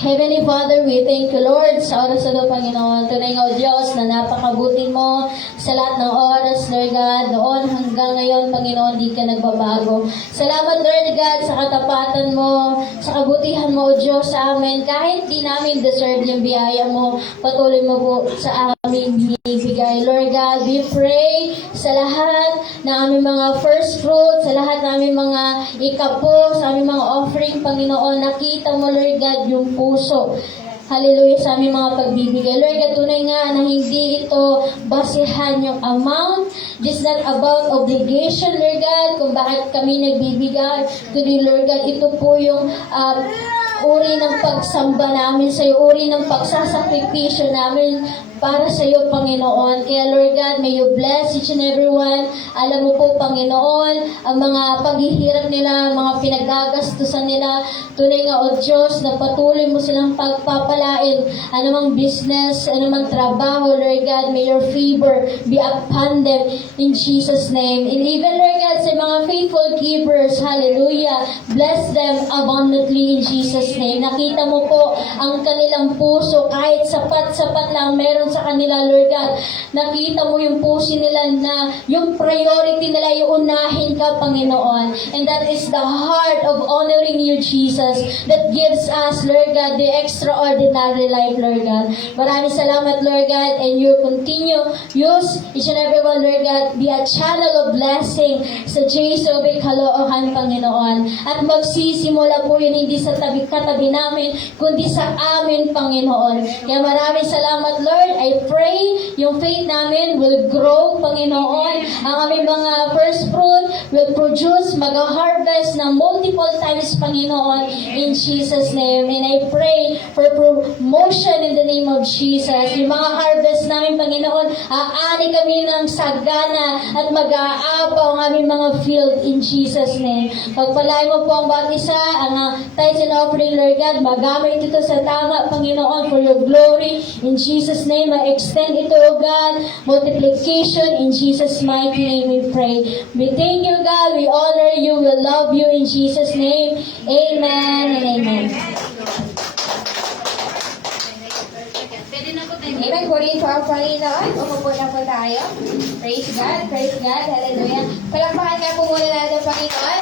Heavenly Father, we thank you, Lord, sa oras na ito, Panginoon. Tunay nga, O Diyos, na napakabuti mo sa lahat ng oras, Lord God, noon hanggang ngayon, Panginoon, di ka nagbabago. Salamat, Lord God, sa katapatan mo, sa kabutihan mo, O Diyos, sa amin. Kahit di namin deserve yung biyaya mo, patuloy mo po sa amin binibigay. Lord God, we pray sa lahat ng aming mga first fruit, sa lahat ng aming mga ikapo, sa aming mga offering, Panginoon. Nakita mo, Lord God, yung puso. Hallelujah sa aming mga pagbibigay. Lord God, tunay nga na hindi ito basihan yung amount. Just not about obligation, Lord God, kung bakit kami nagbibigay. Kundi, Lord God, ito po yung uri ng pagsamba namin sa iyo, uri ng pagsasakripisyo namin para sa iyo, Panginoon. Kaya Lord God, may you bless each and every one. Alam mo po, Panginoon, ang mga paghihirap nila, mga pinagagastusan nila. Tunay nga, O Diyos, na patuloy mo silang pagpapalain. Anumang business, anumang trabaho, Lord God, may your favor be upon them in Jesus' name. And even, Lord God, sa mga faithful givers, hallelujah, bless them abundantly in Jesus' name. Nakita mo po ang kanilang puso, kahit sapat-sapat lang meron sa kanila, Lord God. Nakita mo yung puso nila na yung priority nila yung unahin ka, Panginoon. And that is the heart of honoring you, Jesus, that gives us, Lord God, the extraordinary life, Lord God. Maraming salamat, Lord God, and you continue use each and every one, Lord God, be a channel of blessing sa JSOB Caloocan, Panginoon. At magsisimula po yun hindi sa katabi namin, kundi sa amin, Panginoon. Kaya maraming salamat, Lord. I pray yung faith namin will grow, Panginoon. Ang aming mga first fruit will produce, mag-harvest ng multiple times, Panginoon, in Jesus' name. And I pray for promotion in the name of Jesus. Yung mga harvest namin, Panginoon, aani kami ng sagana at mag-aapaw ang aming mga field in Jesus' name. Pagpalain mo po ang bawat isa, ang tithes and offering, Lord God, magamit ito sa tama, Panginoon, for your glory. In Jesus' name, extend ito, O God, multiplication in Jesus' mighty name we pray. We thank you, God, we honor you, we love you in Jesus' name. Amen and amen. Amen. Purihin po ang Panginoon. Umupo na po tayo. Praise God, hallelujah. Palakpakan nga po muna natin ang Panginoon.